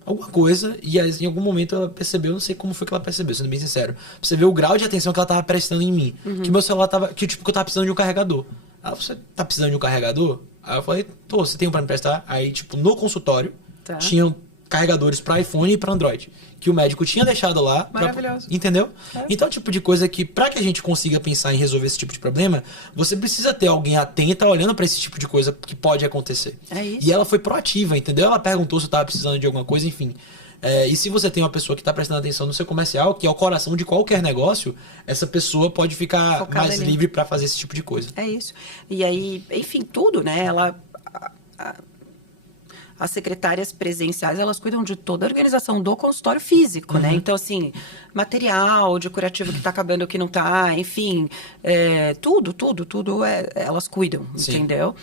alguma coisa e em algum momento ela percebeu, não sei como foi que ela percebeu, sendo bem sincero. Percebeu o grau de atenção que ela tava prestando em mim. Que meu celular tava, que tipo, que eu tava precisando de um carregador. Ela, você tá precisando de um carregador? Aí eu falei, tô, você tem um pra me prestar? Aí, tipo, no consultório, Tá. tinham carregadores para iPhone e para Android, que o médico tinha deixado lá. Maravilhoso. Entendeu? É. Então, é o tipo de coisa que, para que a gente consiga pensar em resolver esse tipo de problema, você precisa ter alguém atenta olhando para esse tipo de coisa que pode acontecer. É isso. E ela foi proativa, entendeu? Ela perguntou se eu tava precisando de alguma coisa, enfim. E se você tem uma pessoa que está prestando atenção no seu comercial, que é o coração de qualquer negócio, essa pessoa pode ficar Focada mais ali. livre para fazer esse tipo de coisa. É isso. E aí, enfim, tudo, né? As secretárias presenciais, elas cuidam de toda a organização do consultório físico, né? Então, assim, material de curativo que tá acabando, que não tá, enfim, tudo, elas cuidam, Sim. entendeu?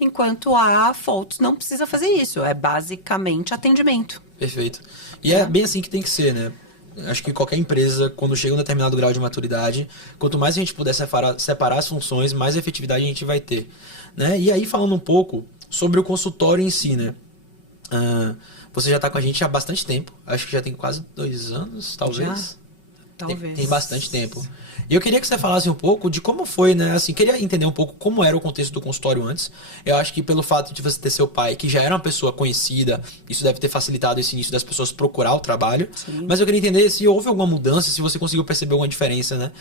Enquanto a Foltz não precisa fazer isso, é basicamente atendimento. Perfeito. E é bem assim que tem que ser, né? Acho que qualquer empresa, quando chega a um determinado grau de maturidade, quanto mais a gente puder separar as funções, mais efetividade a gente vai ter, né? E aí, falando um pouco sobre o consultório em si, né? Você já está com a gente há bastante tempo. Acho que já tem quase 2 anos, talvez. Já? Talvez. Tem bastante tempo. E eu queria que você falasse um pouco de como foi, né? Assim, queria entender um pouco como era o contexto do consultório antes. Eu acho que pelo fato de você ter seu pai, que já era uma pessoa conhecida, isso deve ter facilitado esse início das pessoas procurar o trabalho. Sim. Mas eu queria entender se houve alguma mudança, se você conseguiu perceber alguma diferença, né?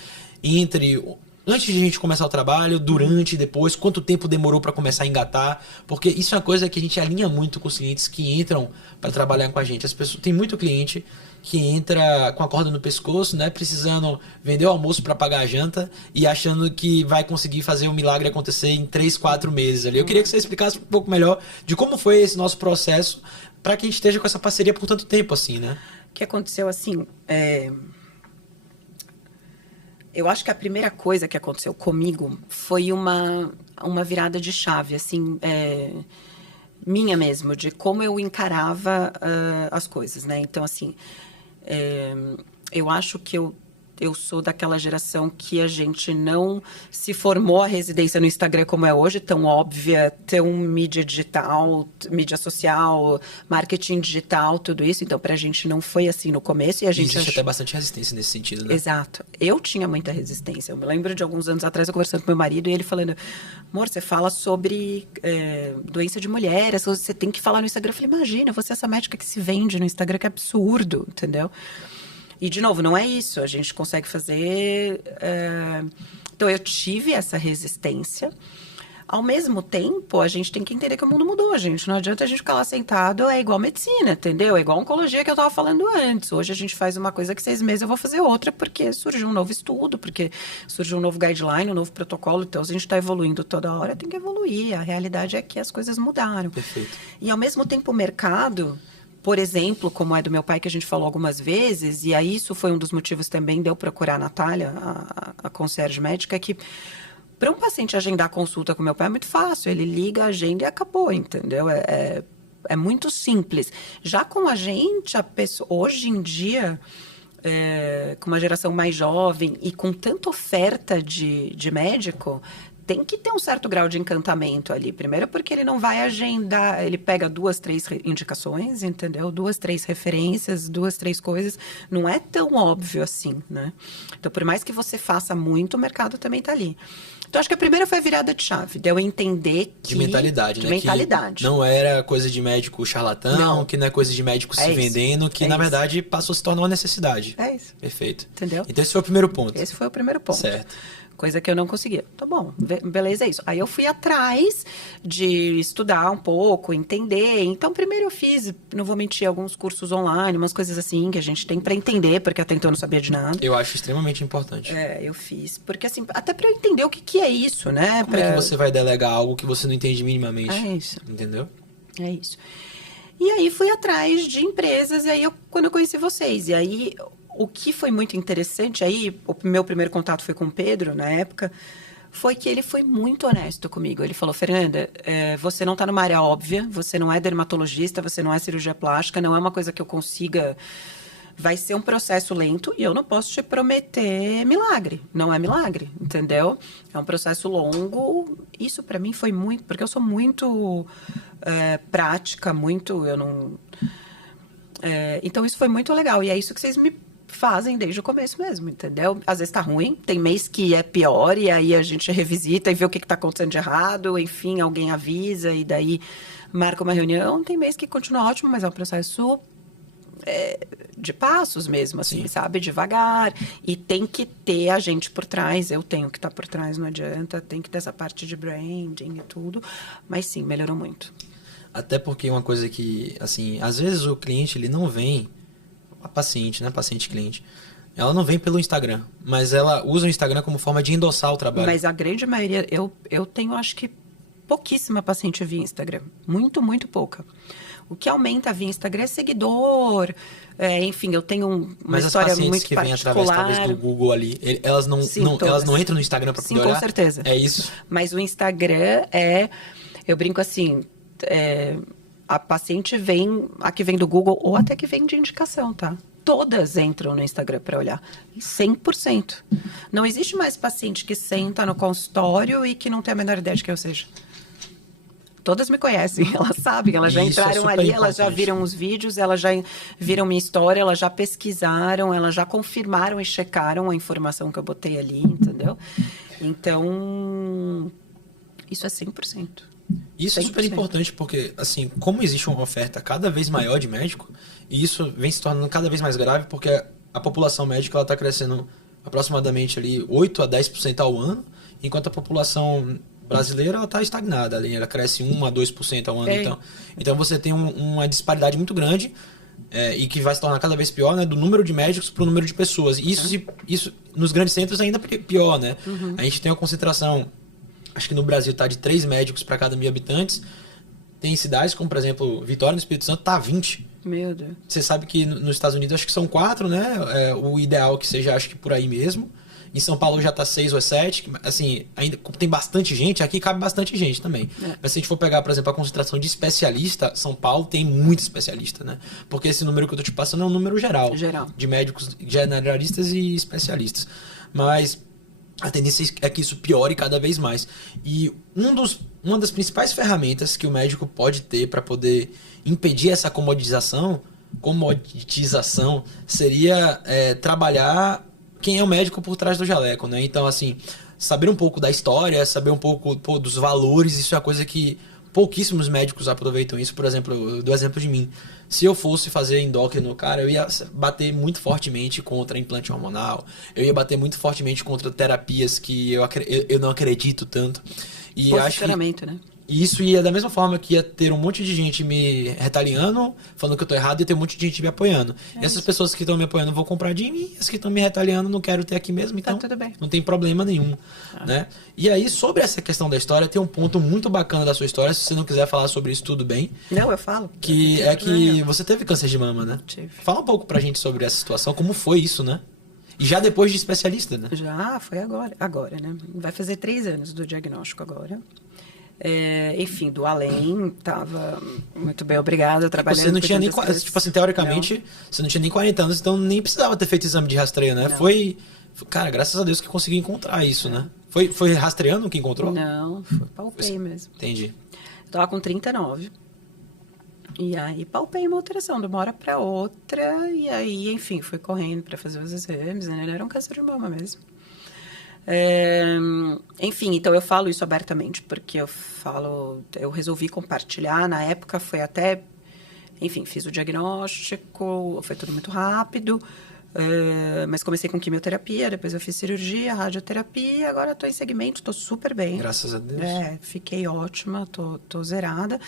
Entre antes de a gente começar o trabalho, durante, depois, quanto tempo demorou para começar a engatar, porque isso é uma coisa que a gente alinha muito com os clientes que entram para trabalhar com a gente. As pessoas, tem muito cliente que entra com a corda no pescoço, né, precisando vender o almoço para pagar a janta e achando que vai conseguir fazer o milagre acontecer em 3, 4 meses ali. Eu queria que você explicasse um pouco melhor de como foi esse nosso processo para que a gente esteja com essa parceria por tanto tempo assim, né? O que aconteceu assim, eu acho que a primeira coisa que aconteceu comigo foi uma virada de chave, assim, minha mesmo, de como eu encarava as coisas, né? Então, assim, eu acho que eu sou daquela geração que a gente não se formou a residência no Instagram como é hoje, tão óbvia, tão mídia digital, mídia social, marketing digital, tudo isso. Então, pra gente não foi assim no começo. E a gente existe até bastante resistência nesse sentido, né? Exato. Eu tinha muita resistência. Eu me lembro de alguns anos atrás, eu conversando com meu marido e ele falando, amor, você fala sobre doença de mulher, você tem que falar no Instagram. Eu falei, imagina, você é essa médica que se vende no Instagram, que absurdo, entendeu? E, de novo, não é isso. A gente consegue fazer... Então, eu tive essa resistência. Ao mesmo tempo, a gente tem que entender que o mundo mudou, gente. Não adianta a gente ficar lá sentado, é igual medicina, entendeu? É igual oncologia que eu estava falando antes. Hoje a gente faz uma coisa que 6 meses eu vou fazer outra, porque surgiu um novo estudo, porque surgiu um novo guideline, um novo protocolo. Então, se a gente está evoluindo toda hora, tem que evoluir. A realidade é que as coisas mudaram. Perfeito. E, ao mesmo tempo, o mercado... Por exemplo, como é do meu pai, que a gente falou algumas vezes, e aí isso foi um dos motivos também de eu procurar a Natália, a concierge médica, que para um paciente agendar consulta com meu pai é muito fácil. Ele liga, agenda e acabou, entendeu? É muito simples. Já com a gente, a pessoa, hoje em dia, com uma geração mais jovem e com tanta oferta de médico... Tem que ter um certo grau de encantamento ali. Primeiro porque ele não vai agendar, ele pega 2, 3 indicações, entendeu? 2, 3 referências, 2, 3 coisas. Não é tão óbvio assim, né? Então, por mais que você faça muito, o mercado também tá ali. Então, acho que a primeira foi a virada de chave. De eu entender que... De mentalidade, de né? mentalidade. Que não era coisa de médico charlatão, Não. que não é coisa de médico se isso. vendendo, que na verdade passou a se tornar uma necessidade. É isso. Perfeito. Entendeu? Então esse foi o primeiro ponto. Esse foi o primeiro ponto. Certo. Coisa que eu não conseguia. Tá bom, beleza, é isso. Aí eu fui atrás de estudar um pouco, entender. Então, primeiro eu fiz, não vou mentir, alguns cursos online, umas coisas assim que a gente tem para entender, porque até então eu não sabia de nada. Eu acho extremamente importante. Eu fiz. Porque assim, até para eu entender o que é isso, né? Como é que você vai delegar algo que você não entende minimamente? É isso. Entendeu? É isso. E aí fui atrás de empresas, e aí quando eu conheci vocês. E aí, o que foi muito interessante, aí o meu primeiro contato foi com o Pedro, na época, foi que ele foi muito honesto comigo. Ele falou, Fernanda, você não está numa área óbvia, você não é dermatologista, você não é cirurgia plástica, não é uma coisa que eu consiga vai ser um processo lento e eu não posso te prometer milagre. Não é milagre, entendeu? É um processo longo. Isso para mim foi muito, porque eu sou muito prática, muito, eu não... então isso foi muito legal e é isso que vocês me fazem desde o começo mesmo, entendeu? Às vezes tá ruim, tem mês que é pior e aí a gente revisita e vê o que tá acontecendo de errado, enfim, alguém avisa e daí marca uma reunião. Tem mês que continua ótimo, mas é um processo de passos mesmo, assim, sabe? Devagar. E tem que ter a gente por trás. Eu tenho que estar por trás, não adianta. Tem que ter essa parte de branding e tudo. Mas sim, melhorou muito. Até porque uma coisa que, assim, às vezes o cliente, ele não vem... A paciente, né? Paciente-cliente. Ela não vem pelo Instagram, mas ela usa o Instagram como forma de endossar o trabalho. Mas a grande maioria... Eu tenho, acho que, pouquíssima paciente via Instagram. Muito, muito pouca. O que aumenta via Instagram é seguidor. Enfim, eu tenho uma história muito particular. Mas as pacientes que vêm através, talvez, do Google ali, elas não entram no Instagram para poder olhar? Sim, com certeza. É isso? Mas o Instagram eu brinco assim, a paciente a que vem do Google ou até que vem de indicação, tá? Todas entram no Instagram para olhar. 100%. Não existe mais paciente que senta no consultório e que não tem a menor ideia de quem eu seja. Todas me conhecem, elas sabem, elas já entraram ali, elas já viram os vídeos, elas já viram minha história, elas já pesquisaram, elas já confirmaram e checaram a informação que eu botei ali, entendeu? Então, isso é 100%. Isso é super importante porque, assim, como existe uma oferta cada vez maior de médico, e isso vem se tornando cada vez mais grave porque a população médica está crescendo aproximadamente ali 8 a 10% ao ano, enquanto a população brasileira ela está estagnada ali, ela cresce 1 a 2% ao ano. Então você tem uma disparidade muito grande e que vai se tornar cada vez pior, né, do número de médicos para o número de pessoas. E isso nos grandes centros ainda pior, né? Uhum. A gente tem uma concentração, acho que no Brasil está de 3 médicos para cada 1.000 habitantes. Tem cidades como, por exemplo, Vitória, no Espírito Santo, tá 20. Meu Deus. Você sabe que nos Estados Unidos acho que são 4, né? O ideal que seja, acho que por aí mesmo. Em São Paulo já tá 6 ou 7, assim, ainda tem bastante gente, aqui cabe bastante gente também. Mas se a gente for pegar, por exemplo, a concentração de especialista, São Paulo tem muito especialista, né? Porque esse número que eu tô te passando é um número geral. De médicos generalistas e especialistas. Mas a tendência é que isso piore cada vez mais. E uma das principais ferramentas que o médico pode ter para poder impedir essa comoditização seria trabalhar quem é o médico por trás do jaleco, né? Então, assim, saber um pouco da história, saber um pouco dos valores, isso é uma coisa que pouquíssimos médicos aproveitam isso. Por exemplo, eu dou exemplo de mim. Se eu fosse fazer endócrino, cara, eu ia bater muito fortemente contra implante hormonal, eu ia bater muito fortemente contra terapias que eu não acredito tanto. E posicionamento, né? E isso ia da mesma forma que ia ter um monte de gente me retaliando, falando que eu tô errado, e ter um monte de gente me apoiando. E essas pessoas que estão me apoiando vão comprar de mim, e as que estão me retaliando não quero ter aqui mesmo, então tudo bem. Não tem problema nenhum. Né? E aí, sobre essa questão da história, tem um ponto muito bacana da sua história, se você não quiser falar sobre isso, tudo bem. Não, eu falo. Que você teve câncer de mama, né? Tive. Fala um pouco pra gente sobre essa situação, como foi isso, né? E já depois de especialista, né? Já, foi agora, né? Vai fazer 3 anos do diagnóstico agora. Enfim, do além, tava muito bem, obrigada, trabalhando. Você não tinha nem, tipo assim, teoricamente, você não tinha nem 40 anos, então nem precisava ter feito exame de rastreio, né? Cara, graças a Deus que consegui encontrar isso, né? Foi rastreando que encontrou? Não, foi palpei mesmo. Entendi. Eu tava com 39. E aí palpei uma alteração de uma hora para outra, e aí, enfim, fui correndo para fazer os exames, né? Era um câncer de mama mesmo. Enfim, então eu falo isso abertamente, porque eu resolvi compartilhar, na época foi até, enfim, fiz o diagnóstico, foi tudo muito rápido, mas comecei com quimioterapia, depois eu fiz cirurgia, radioterapia, agora estou em segmento, estou super bem. Graças a Deus. Fiquei ótima, tô zerada,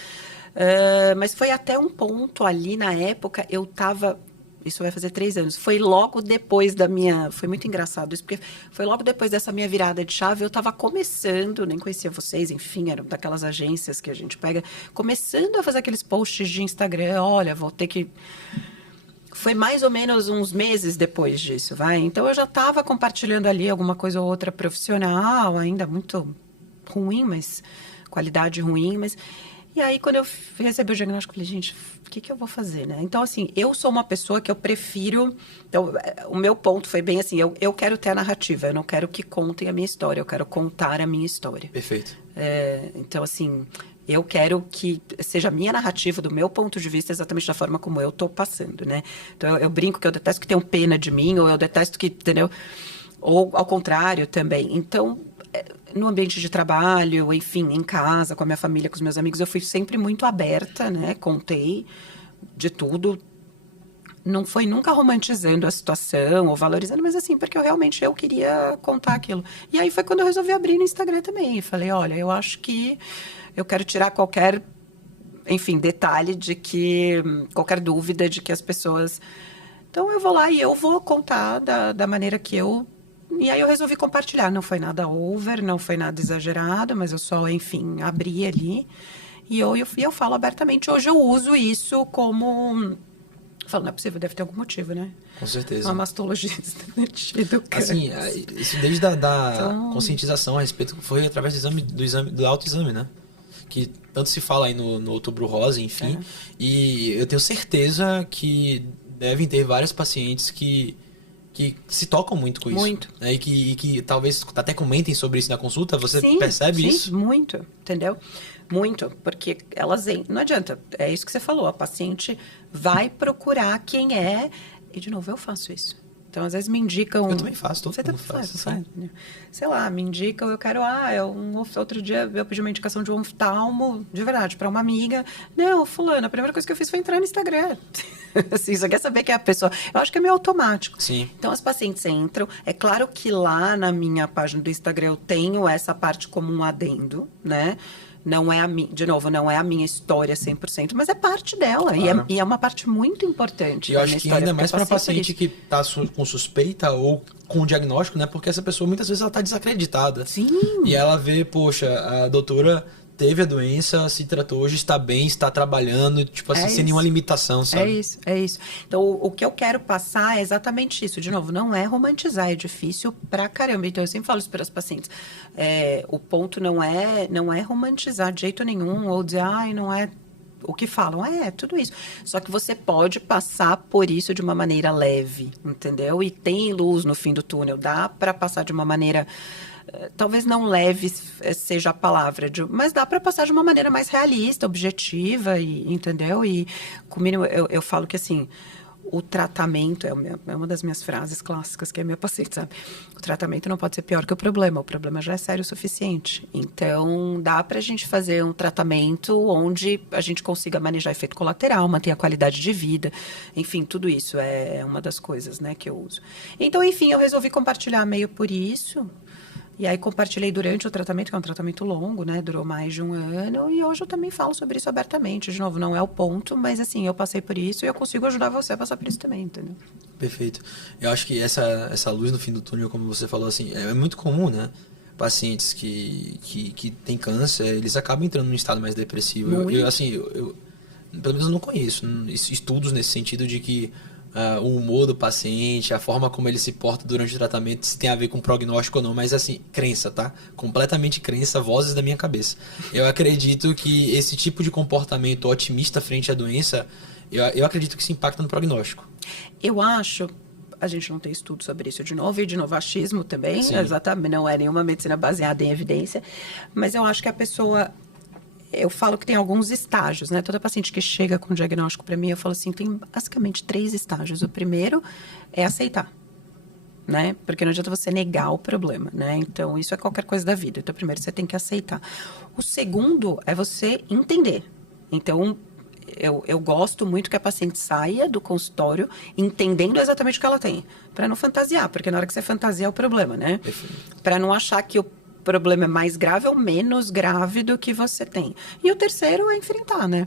mas foi até um ponto ali na época, eu tava... Isso vai fazer 3 anos. Foi logo depois da minha... Foi muito engraçado isso, porque foi logo depois dessa minha virada de chave. Eu estava começando, nem conhecia vocês, enfim, eram daquelas agências que a gente pega, começando a fazer aqueles posts de Instagram. Olha, vou ter que... Foi mais ou menos uns meses depois disso, vai? Então, eu já estava compartilhando ali alguma coisa ou outra profissional, ainda muito ruim, mas... Qualidade ruim, mas... E aí, quando eu recebi o diagnóstico, eu falei, gente, o que eu vou fazer, né? Então, assim, eu sou uma pessoa que eu prefiro... Então, o meu ponto foi bem assim, eu quero ter a narrativa, eu não quero que contem a minha história, eu quero contar a minha história. Perfeito. Então, assim, eu quero que seja a minha narrativa, do meu ponto de vista, exatamente da forma como eu tô passando, né? Então, eu brinco que eu detesto que tenham pena de mim, ou eu detesto que, entendeu? Ou ao contrário também. Então, no ambiente de trabalho, enfim, em casa, com a minha família, com os meus amigos, eu fui sempre muito aberta, né? Contei de tudo. Não foi nunca romantizando a situação ou valorizando, mas assim, porque eu queria contar aquilo. E aí foi quando eu resolvi abrir no Instagram também. Falei, olha, eu acho que eu quero tirar qualquer, enfim, detalhe de que, qualquer dúvida de que as pessoas... Então eu vou lá e eu vou contar da maneira que eu... E aí eu resolvi compartilhar. Não foi nada over, não foi nada exagerado, mas eu só, enfim, abri ali. E eu falo abertamente. Hoje eu uso isso como... Falo, não é possível, deve ter algum motivo, né? Com certeza. Uma mastologista educando. Assim, isso desde a conscientização a respeito, foi através do autoexame, né? Que tanto se fala aí no Outubro Rosa, enfim. E eu tenho certeza que devem ter várias pacientes que se tocam muito com isso. Muito. Né? E que talvez até comentem sobre isso na consulta. Você Sim, percebe isso? Sim, muito, entendeu? Muito, porque elas... Não adianta, é isso que você falou, a paciente vai procurar quem é... E, de novo, eu faço isso. Então, às vezes me indicam... Eu também faço, todo Você mundo faz. Sim. Sei lá, me indicam, eu quero... outro dia eu pedi uma indicação de um oftalmo, de verdade, para uma amiga. Não, fulano, a primeira coisa que eu fiz foi entrar no Instagram. Assim, só quer saber quem é a pessoa. Eu acho que é meio automático. Sim. Então, as pacientes entram. É claro que lá na minha página do Instagram eu tenho essa parte como um adendo, né? Não é de novo, não é a minha história 100%, mas é parte dela. Claro. E é uma parte muito importante. E eu acho que ainda mais para paciente que está com suspeita ou com diagnóstico, né? Porque essa pessoa muitas vezes ela está desacreditada. Sim. E ela vê, poxa, a doutora teve a doença, se tratou hoje, está bem, está trabalhando, tipo assim, sem nenhuma limitação, sabe? É isso. Então, o que eu quero passar é exatamente isso. De novo, não é romantizar, é difícil pra caramba. Então, eu sempre falo isso para os pacientes. O ponto não é romantizar de jeito nenhum, ou dizer, não é o que falam. Tudo isso. Só que você pode passar por isso de uma maneira leve, entendeu? E tem luz no fim do túnel. Dá para passar de uma maneira... Talvez não leve seja a palavra, mas dá para passar de uma maneira mais realista, objetiva, entendeu? E comigo eu falo que assim, o tratamento é uma das minhas frases clássicas, que é minha paciente, sabe? O tratamento não pode ser pior que o problema já é sério o suficiente. Então, dá para a gente fazer um tratamento onde a gente consiga manejar efeito colateral, manter a qualidade de vida, enfim, tudo isso é uma das coisas, né, que eu uso. Então, enfim, eu resolvi compartilhar meio por isso. E aí compartilhei durante o tratamento, que é um tratamento longo, né? Durou mais de 1 ano. E hoje eu também falo sobre isso abertamente. De novo, não é o ponto, mas assim, eu passei por isso e eu consigo ajudar você a passar por isso também, entendeu? Perfeito. Eu acho que essa luz no fim do túnel, como você falou, assim, é muito comum, né? Pacientes que têm câncer, eles acabam entrando num estado mais depressivo. Eu pelo menos eu não conheço estudos nesse sentido de que o humor do paciente, a forma como ele se porta durante o tratamento, se tem a ver com prognóstico ou não, mas assim, crença, tá? Completamente crença, vozes da minha cabeça. Eu acredito que esse tipo de comportamento otimista frente à doença, eu acredito que isso impacta no prognóstico. Eu acho, a gente não tem estudo sobre isso de novo, e de novo achismo também, Sim. Exatamente, não é nenhuma medicina baseada em evidência, mas eu acho que a pessoa... Eu falo que tem alguns estágios, né? Toda paciente que chega com diagnóstico para mim, eu falo assim, tem basicamente 3 estágios. O primeiro é aceitar, né? Porque não adianta você negar o problema, né? Então, isso é qualquer coisa da vida. Então, primeiro você tem que aceitar. O segundo é você entender. Então, eu gosto muito que a paciente saia do consultório entendendo exatamente o que ela tem. Para não fantasiar, porque na hora que você fantasia é o problema, né? Para não achar que o problema é mais grave ou menos grave do que você tem. E o terceiro é enfrentar, né?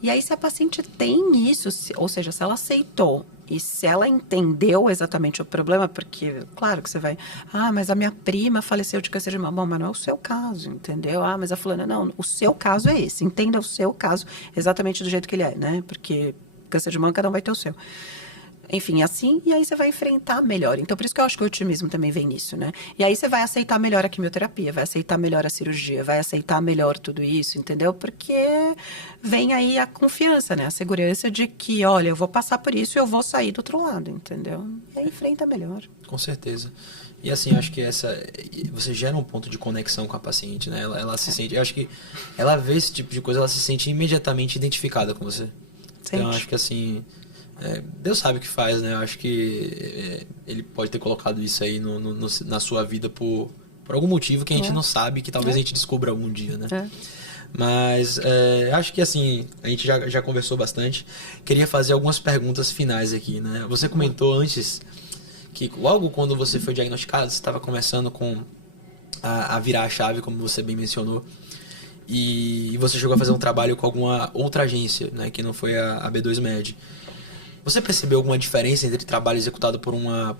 E aí, se a paciente tem isso, ou seja, se ela aceitou e se ela entendeu exatamente o problema, porque, claro que você vai... mas a minha prima faleceu de câncer de mama. Bom, mas não é o seu caso, entendeu? Mas a fulana... Não, o seu caso é esse. Entenda o seu caso exatamente do jeito que ele é, né? Porque câncer de mama, cada um vai ter o seu. enfim, assim, e aí você vai enfrentar melhor. Então, por isso que eu acho que o otimismo também vem nisso, né? E aí você vai aceitar melhor a quimioterapia, vai aceitar melhor a cirurgia, vai aceitar melhor tudo isso, entendeu? Porque vem aí a confiança, né? A segurança de que, olha, eu vou passar por isso e eu vou sair do outro lado, entendeu? E aí enfrenta melhor. Com certeza. E assim, acho que você gera um ponto de conexão com a paciente, né? Ela se sente, eu acho que ela vê esse tipo de coisa, ela se sente imediatamente identificada com você. Então, acho que assim, Deus sabe o que faz, né? Eu acho que ele pode ter colocado isso aí na sua vida por algum motivo que a gente não sabe, que talvez a gente descubra algum dia, né? Mas acho que assim, a gente já conversou bastante. Queria fazer algumas perguntas finais aqui, né? Você comentou antes que logo quando você foi diagnosticado, você estava começando a virar a chave, como você bem mencionou. E você chegou a fazer um trabalho com alguma outra agência, né, que não foi a B2Med. Você percebeu alguma diferença entre trabalho executado por uma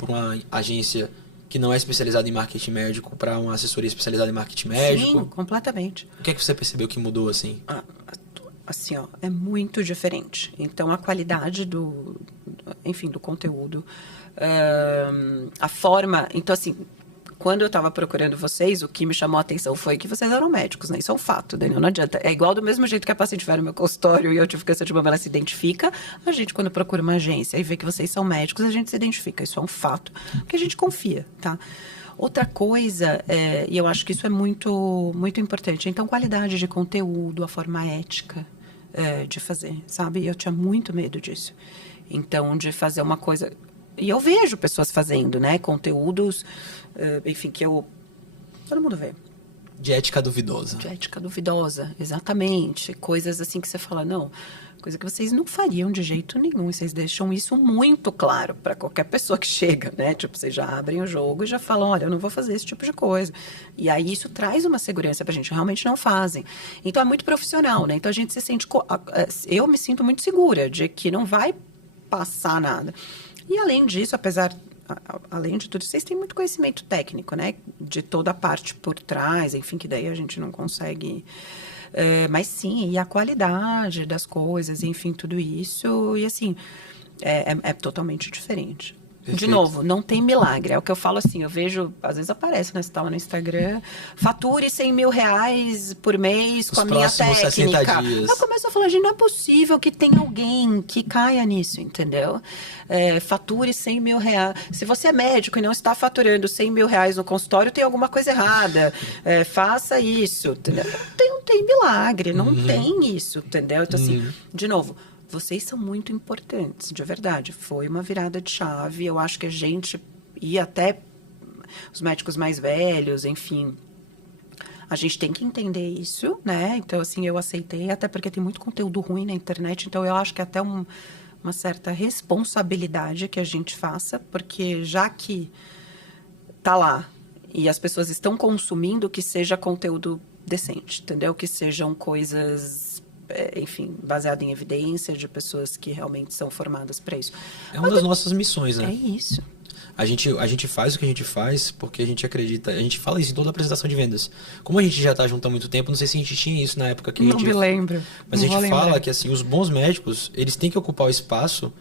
agência que não é especializada em marketing médico para uma assessoria especializada em marketing médico? Sim, completamente. O que é que você percebeu que mudou, assim? Assim, ó, é muito diferente. Então, a qualidade do conteúdo, a forma... Então, assim, quando eu estava procurando vocês, o que me chamou a atenção foi que vocês eram médicos, né? Isso é um fato, Daniel, não adianta. É igual do mesmo jeito que a paciente vai no meu consultório e eu tive câncer de mama, ela se identifica. A gente, quando procura uma agência e vê que vocês são médicos, a gente se identifica. Isso é um fato, porque a gente confia, tá? Outra coisa, e eu acho que isso é muito, muito importante, então, qualidade de conteúdo, a forma ética de fazer, sabe? Eu tinha muito medo disso. Então, de fazer uma coisa... E eu vejo pessoas fazendo, né? Conteúdos, enfim, que todo mundo vê. De ética duvidosa. De ética duvidosa, exatamente. Coisas assim que você fala, não, coisa que vocês não fariam de jeito nenhum. E vocês deixam isso muito claro para qualquer pessoa que chega, né? Tipo, vocês já abrem o jogo e já falam, olha, eu não vou fazer esse tipo de coisa. E aí isso traz uma segurança pra gente, realmente não fazem. Então é muito profissional, né? Então a gente se sente... Eu me sinto muito segura de que não vai passar nada. E além disso, além de tudo, vocês têm muito conhecimento técnico, né? De toda a parte por trás, enfim, que daí a gente não consegue... mas sim, e a qualidade das coisas, enfim, tudo isso. E assim, é totalmente diferente. Perfeito. De novo, não tem milagre. É o que eu falo assim, eu vejo, às vezes aparece, né? Você tá lá no Instagram, fature 100 mil reais por mês com a minha técnica. 60 dias. Eu começo a falar, gente, não é possível que tenha alguém que caia nisso, entendeu? Fature 100 mil reais. Se você é médico e não está faturando 100 mil reais no consultório, tem alguma coisa errada. Faça isso, entendeu? Não tem milagre, não tem isso, entendeu? Então, assim, de novo... Vocês são muito importantes, de verdade. Foi uma virada de chave. Eu acho que a gente, e até os médicos mais velhos, enfim, a gente tem que entender isso, né? Então, assim, eu aceitei, até porque tem muito conteúdo ruim na internet, então eu acho que é até uma certa responsabilidade que a gente faça, porque já que tá lá e as pessoas estão consumindo, que seja conteúdo decente, entendeu? Que sejam coisas... enfim, baseado em evidência de pessoas que realmente são formadas para isso. É uma das nossas missões, né? É isso. A gente faz o que a gente faz porque a gente acredita... A gente fala isso em toda a apresentação de vendas. Como a gente já está junto há muito tempo, não sei se a gente tinha isso na época que a gente... Não me lembro. Mas a gente fala que assim, os bons médicos, eles têm que ocupar o espaço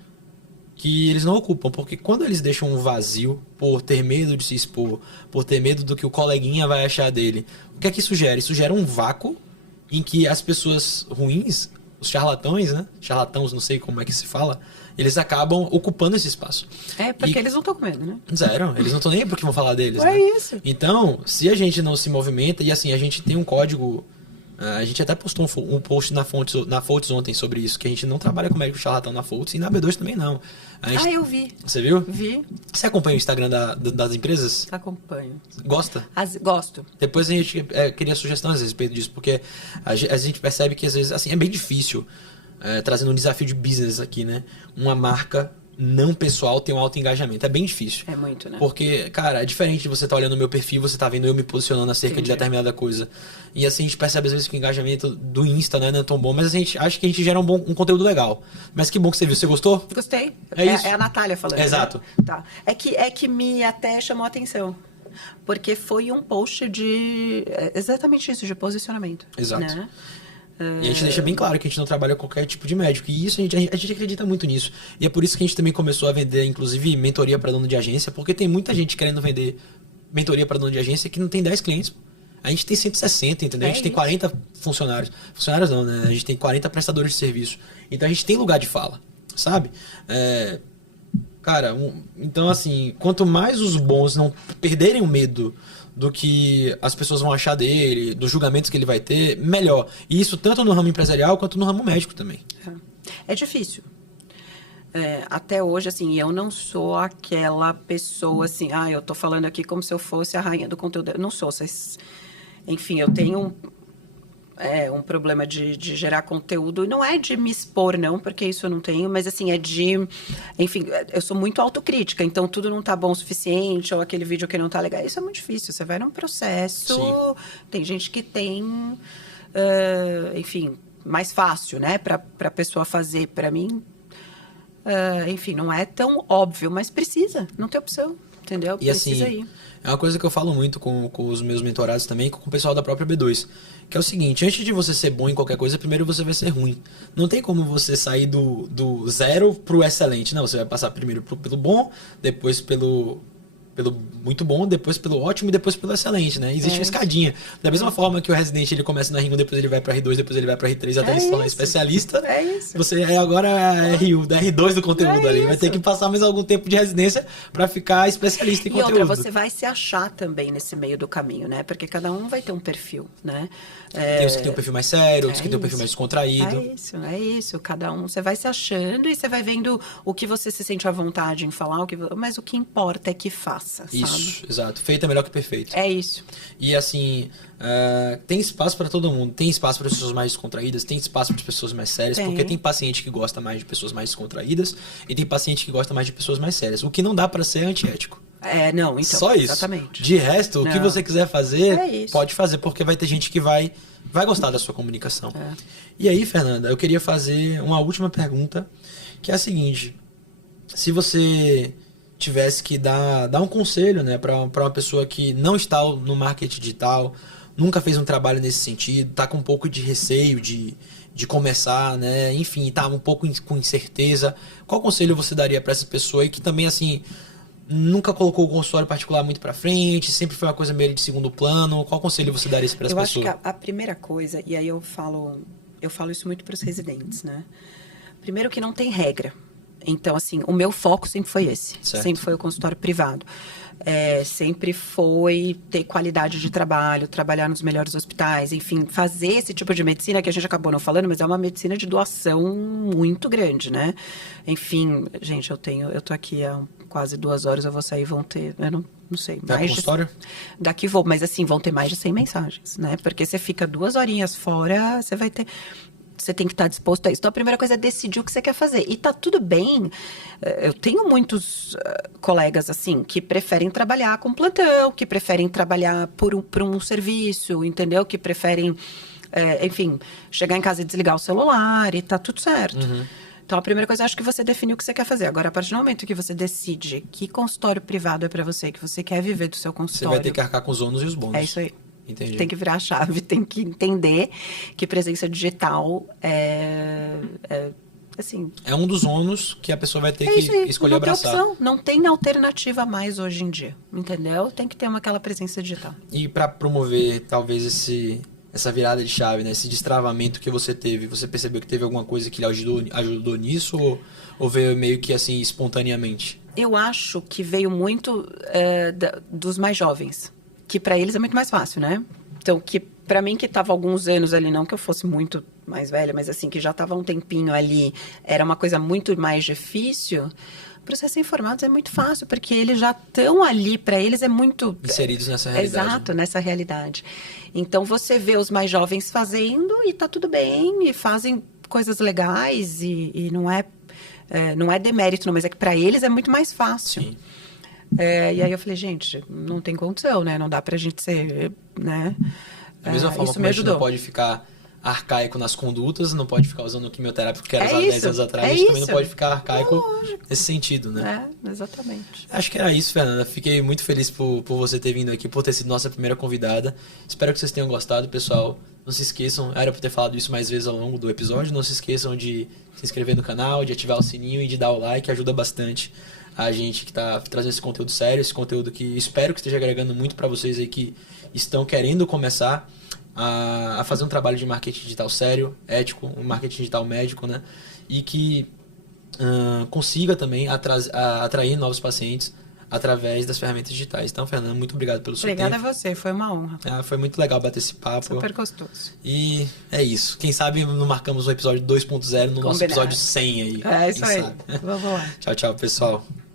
que eles não ocupam. Porque quando eles deixam um vazio por ter medo de se expor, por ter medo do que o coleguinha vai achar dele, o que é que isso gera? Isso gera um vácuo em que as pessoas ruins, os charlatões, né? Charlatãos, não sei como é que se fala, eles acabam ocupando esse espaço. Porque eles não estão com medo, né? Zero, eles não estão nem aí porque vão falar deles, É né? isso. Então, se a gente não se movimenta, e assim, a gente tem um código... A gente até postou um post na Foltz ontem sobre isso, que a gente não trabalha com médico charlatão na Foltz, e na B2 também não. Eu vi. Você viu? Vi. Você acompanha o Instagram das empresas? Acompanho. Gosta? Gosto. Depois a gente queria sugestões a respeito disso, porque a gente percebe que às vezes assim, é bem difícil, trazendo um desafio de business aqui, né? Uma marca não pessoal tem um alto engajamento. É bem difícil. É muito, né? Porque, cara, é diferente de você estar olhando o meu perfil, você tá vendo eu me posicionando acerca de determinada coisa. E assim, a gente percebe às vezes que o engajamento do Insta, né, não é tão bom, mas a gente acha que a gente gera um conteúdo legal. Mas que bom que você viu. Você gostou? Gostei. Isso. É a Natália falando. Exato. Né? Tá. É que me até chamou a atenção. Porque foi um post de... exatamente isso, de posicionamento. Exato. Né? E a gente deixa bem claro que a gente não trabalha com qualquer tipo de médico. E isso a gente acredita muito nisso. E é por isso que a gente também começou a vender, inclusive, mentoria para dono de agência, porque tem muita gente querendo vender mentoria para dono de agência que não tem 10 clientes. A gente tem 160, entendeu? A gente tem 40 funcionários. Funcionários não, né? A gente tem 40 prestadores de serviço. Então a gente tem lugar de fala, sabe? Cara, então assim, quanto mais os bons não perderem o medo do que as pessoas vão achar dele, dos julgamentos que ele vai ter, melhor. E isso tanto no ramo empresarial quanto no ramo médico também. É difícil. Até hoje, assim, eu não sou aquela pessoa assim, eu tô falando aqui como se eu fosse a rainha do conteúdo. Eu não sou. Enfim, eu tenho um problema de gerar conteúdo. Não é de me expor, não, porque isso eu não tenho, mas assim, enfim, eu sou muito autocrítica, então tudo não tá bom o suficiente, ou aquele vídeo que não tá legal. Isso é muito difícil. Você vai num processo, sim. Tem gente que tem, enfim, mais fácil, né, pra pessoa fazer. Pra mim, enfim, não é tão óbvio, mas precisa, não tem opção. Entendeu? E precisa assim, ir. É uma coisa que eu falo muito com os meus mentorados também, com o pessoal da própria B2, que é o seguinte: antes de você ser bom em qualquer coisa, primeiro você vai ser ruim. Não tem como você sair do zero pro excelente. Não, você vai passar primeiro pelo bom, depois pelo muito bom, depois pelo ótimo e depois pelo excelente, né? Existe uma escadinha. Da mesma forma que o Resident ele começa na R1, depois ele vai pra R2, depois ele vai pra R3, até ele se tornar especialista. Você agora é R1, da R2 do conteúdo ali. Vai ter que passar mais algum tempo de residência pra ficar especialista em conteúdo. E outra, você vai se achar também nesse meio do caminho, né? Porque cada um vai ter um perfil, né? Tem os que tem um perfil mais sério, outros que tem um perfil mais descontraído. É isso. Cada um, você vai se achando e você vai vendo o que você se sente à vontade em falar, mas o que importa é que faça, isso, sabe? Exato. Feito é melhor que perfeito. É isso. E assim, tem espaço para todo mundo. Tem espaço para pessoas mais descontraídas, tem espaço para pessoas mais sérias, porque tem paciente que gosta mais de pessoas mais descontraídas e tem paciente que gosta mais de pessoas mais sérias. O que não dá para ser antiético. Não, então. Só isso. Exatamente. De resto, o que você quiser fazer, pode fazer, porque vai ter gente que vai gostar da sua comunicação. E aí, Fernanda, eu queria fazer uma última pergunta, que é a seguinte: se você tivesse que dar um conselho, né, para uma pessoa que não está no marketing digital, nunca fez um trabalho nesse sentido, está com um pouco de receio de começar, né, enfim, está um pouco com incerteza, qual conselho você daria para essa pessoa e que também, assim, nunca colocou o consultório particular muito para frente, sempre foi uma coisa meio de segundo plano? Qual conselho você daria para essa pessoa? Eu acho que a primeira coisa, e aí eu falo isso muito para os residentes, né? Primeiro que não tem regra. Então, assim, o meu foco sempre foi esse. Certo. Sempre foi o consultório privado. Sempre foi ter qualidade de trabalho, trabalhar nos melhores hospitais, enfim, fazer esse tipo de medicina que a gente acabou não falando, mas é uma medicina de doação muito grande, né? Enfim, gente, eu tô aqui há quase 2 horas, eu vou sair, vão ter, eu não sei, mais de... consultório? Daqui vou, mas assim, vão ter mais de 100 mensagens, né? Porque você fica 2 horinhas fora, você vai ter... Você tem que estar disposto a isso. Então, a primeira coisa é decidir o que você quer fazer. E tá tudo bem. Eu tenho muitos colegas, assim, que preferem trabalhar com plantão, que preferem trabalhar por um serviço, entendeu? Que preferem, enfim, chegar em casa e desligar o celular e tá tudo certo. Uhum. Então, a primeira coisa, acho que você definiu o que você quer fazer. Agora, a partir do momento que você decide que consultório privado é para você, que você quer viver do seu consultório... Você vai ter que arcar com os ônus e os bônus. É isso aí. Entendi. Tem que virar a chave, tem que entender que presença digital assim... É um dos ônus que a pessoa vai ter que escolher abraçar. Não tem opção, não tem alternativa mais hoje em dia, entendeu? Tem que ter aquela presença digital. E para promover, talvez, essa virada de chave, né? Esse destravamento que você teve, você percebeu que teve alguma coisa que lhe ajudou nisso ou veio meio que assim, espontaneamente? Eu acho que veio muito dos mais jovens. Que para eles é muito mais fácil, né? Então, que para mim que estava alguns anos ali, não que eu fosse muito mais velha, mas assim, que já estava um tempinho ali, era uma coisa muito mais difícil, para os recém-formados é muito fácil, porque eles já estão ali, para eles é muito... inseridos nessa realidade. Exato, nessa realidade. Então, você vê os mais jovens fazendo e tá tudo bem, e fazem coisas legais, e não é demérito, não, mas é que para eles é muito mais fácil. Sim. E aí eu falei, gente, não tem condição, né? Não dá pra gente ser, né? Da mesma forma isso como me a gente ajudou. não pode ficar arcaico nas condutas, não pode ficar usando quimioterapia que era usado 10 anos atrás, é a gente também não isso. pode ficar arcaico Lógico. nesse sentido, né? Exatamente. Acho que era isso, Fernanda. Fiquei muito feliz por você ter vindo aqui, por ter sido nossa primeira convidada. Espero que vocês tenham gostado, pessoal. Não se esqueçam, era para ter falado isso mais vezes ao longo do episódio, não se esqueçam de se inscrever no canal, de ativar o sininho e de dar o like, ajuda bastante a gente que está trazendo esse conteúdo sério, esse conteúdo que espero que esteja agregando muito para vocês aí que estão querendo começar a fazer um trabalho de marketing digital sério, ético, um marketing digital médico, né? E que consiga também atrair novos pacientes através das ferramentas digitais. Então, Fernanda, muito obrigado pelo seu tempo. Obrigada a você, foi uma honra. Foi muito legal bater esse papo. Super gostoso. E é isso. Quem sabe não marcamos um episódio 2.0 no nosso episódio 100 aí. É isso Quem aí. sabe? Vamos lá. Tchau, tchau, pessoal.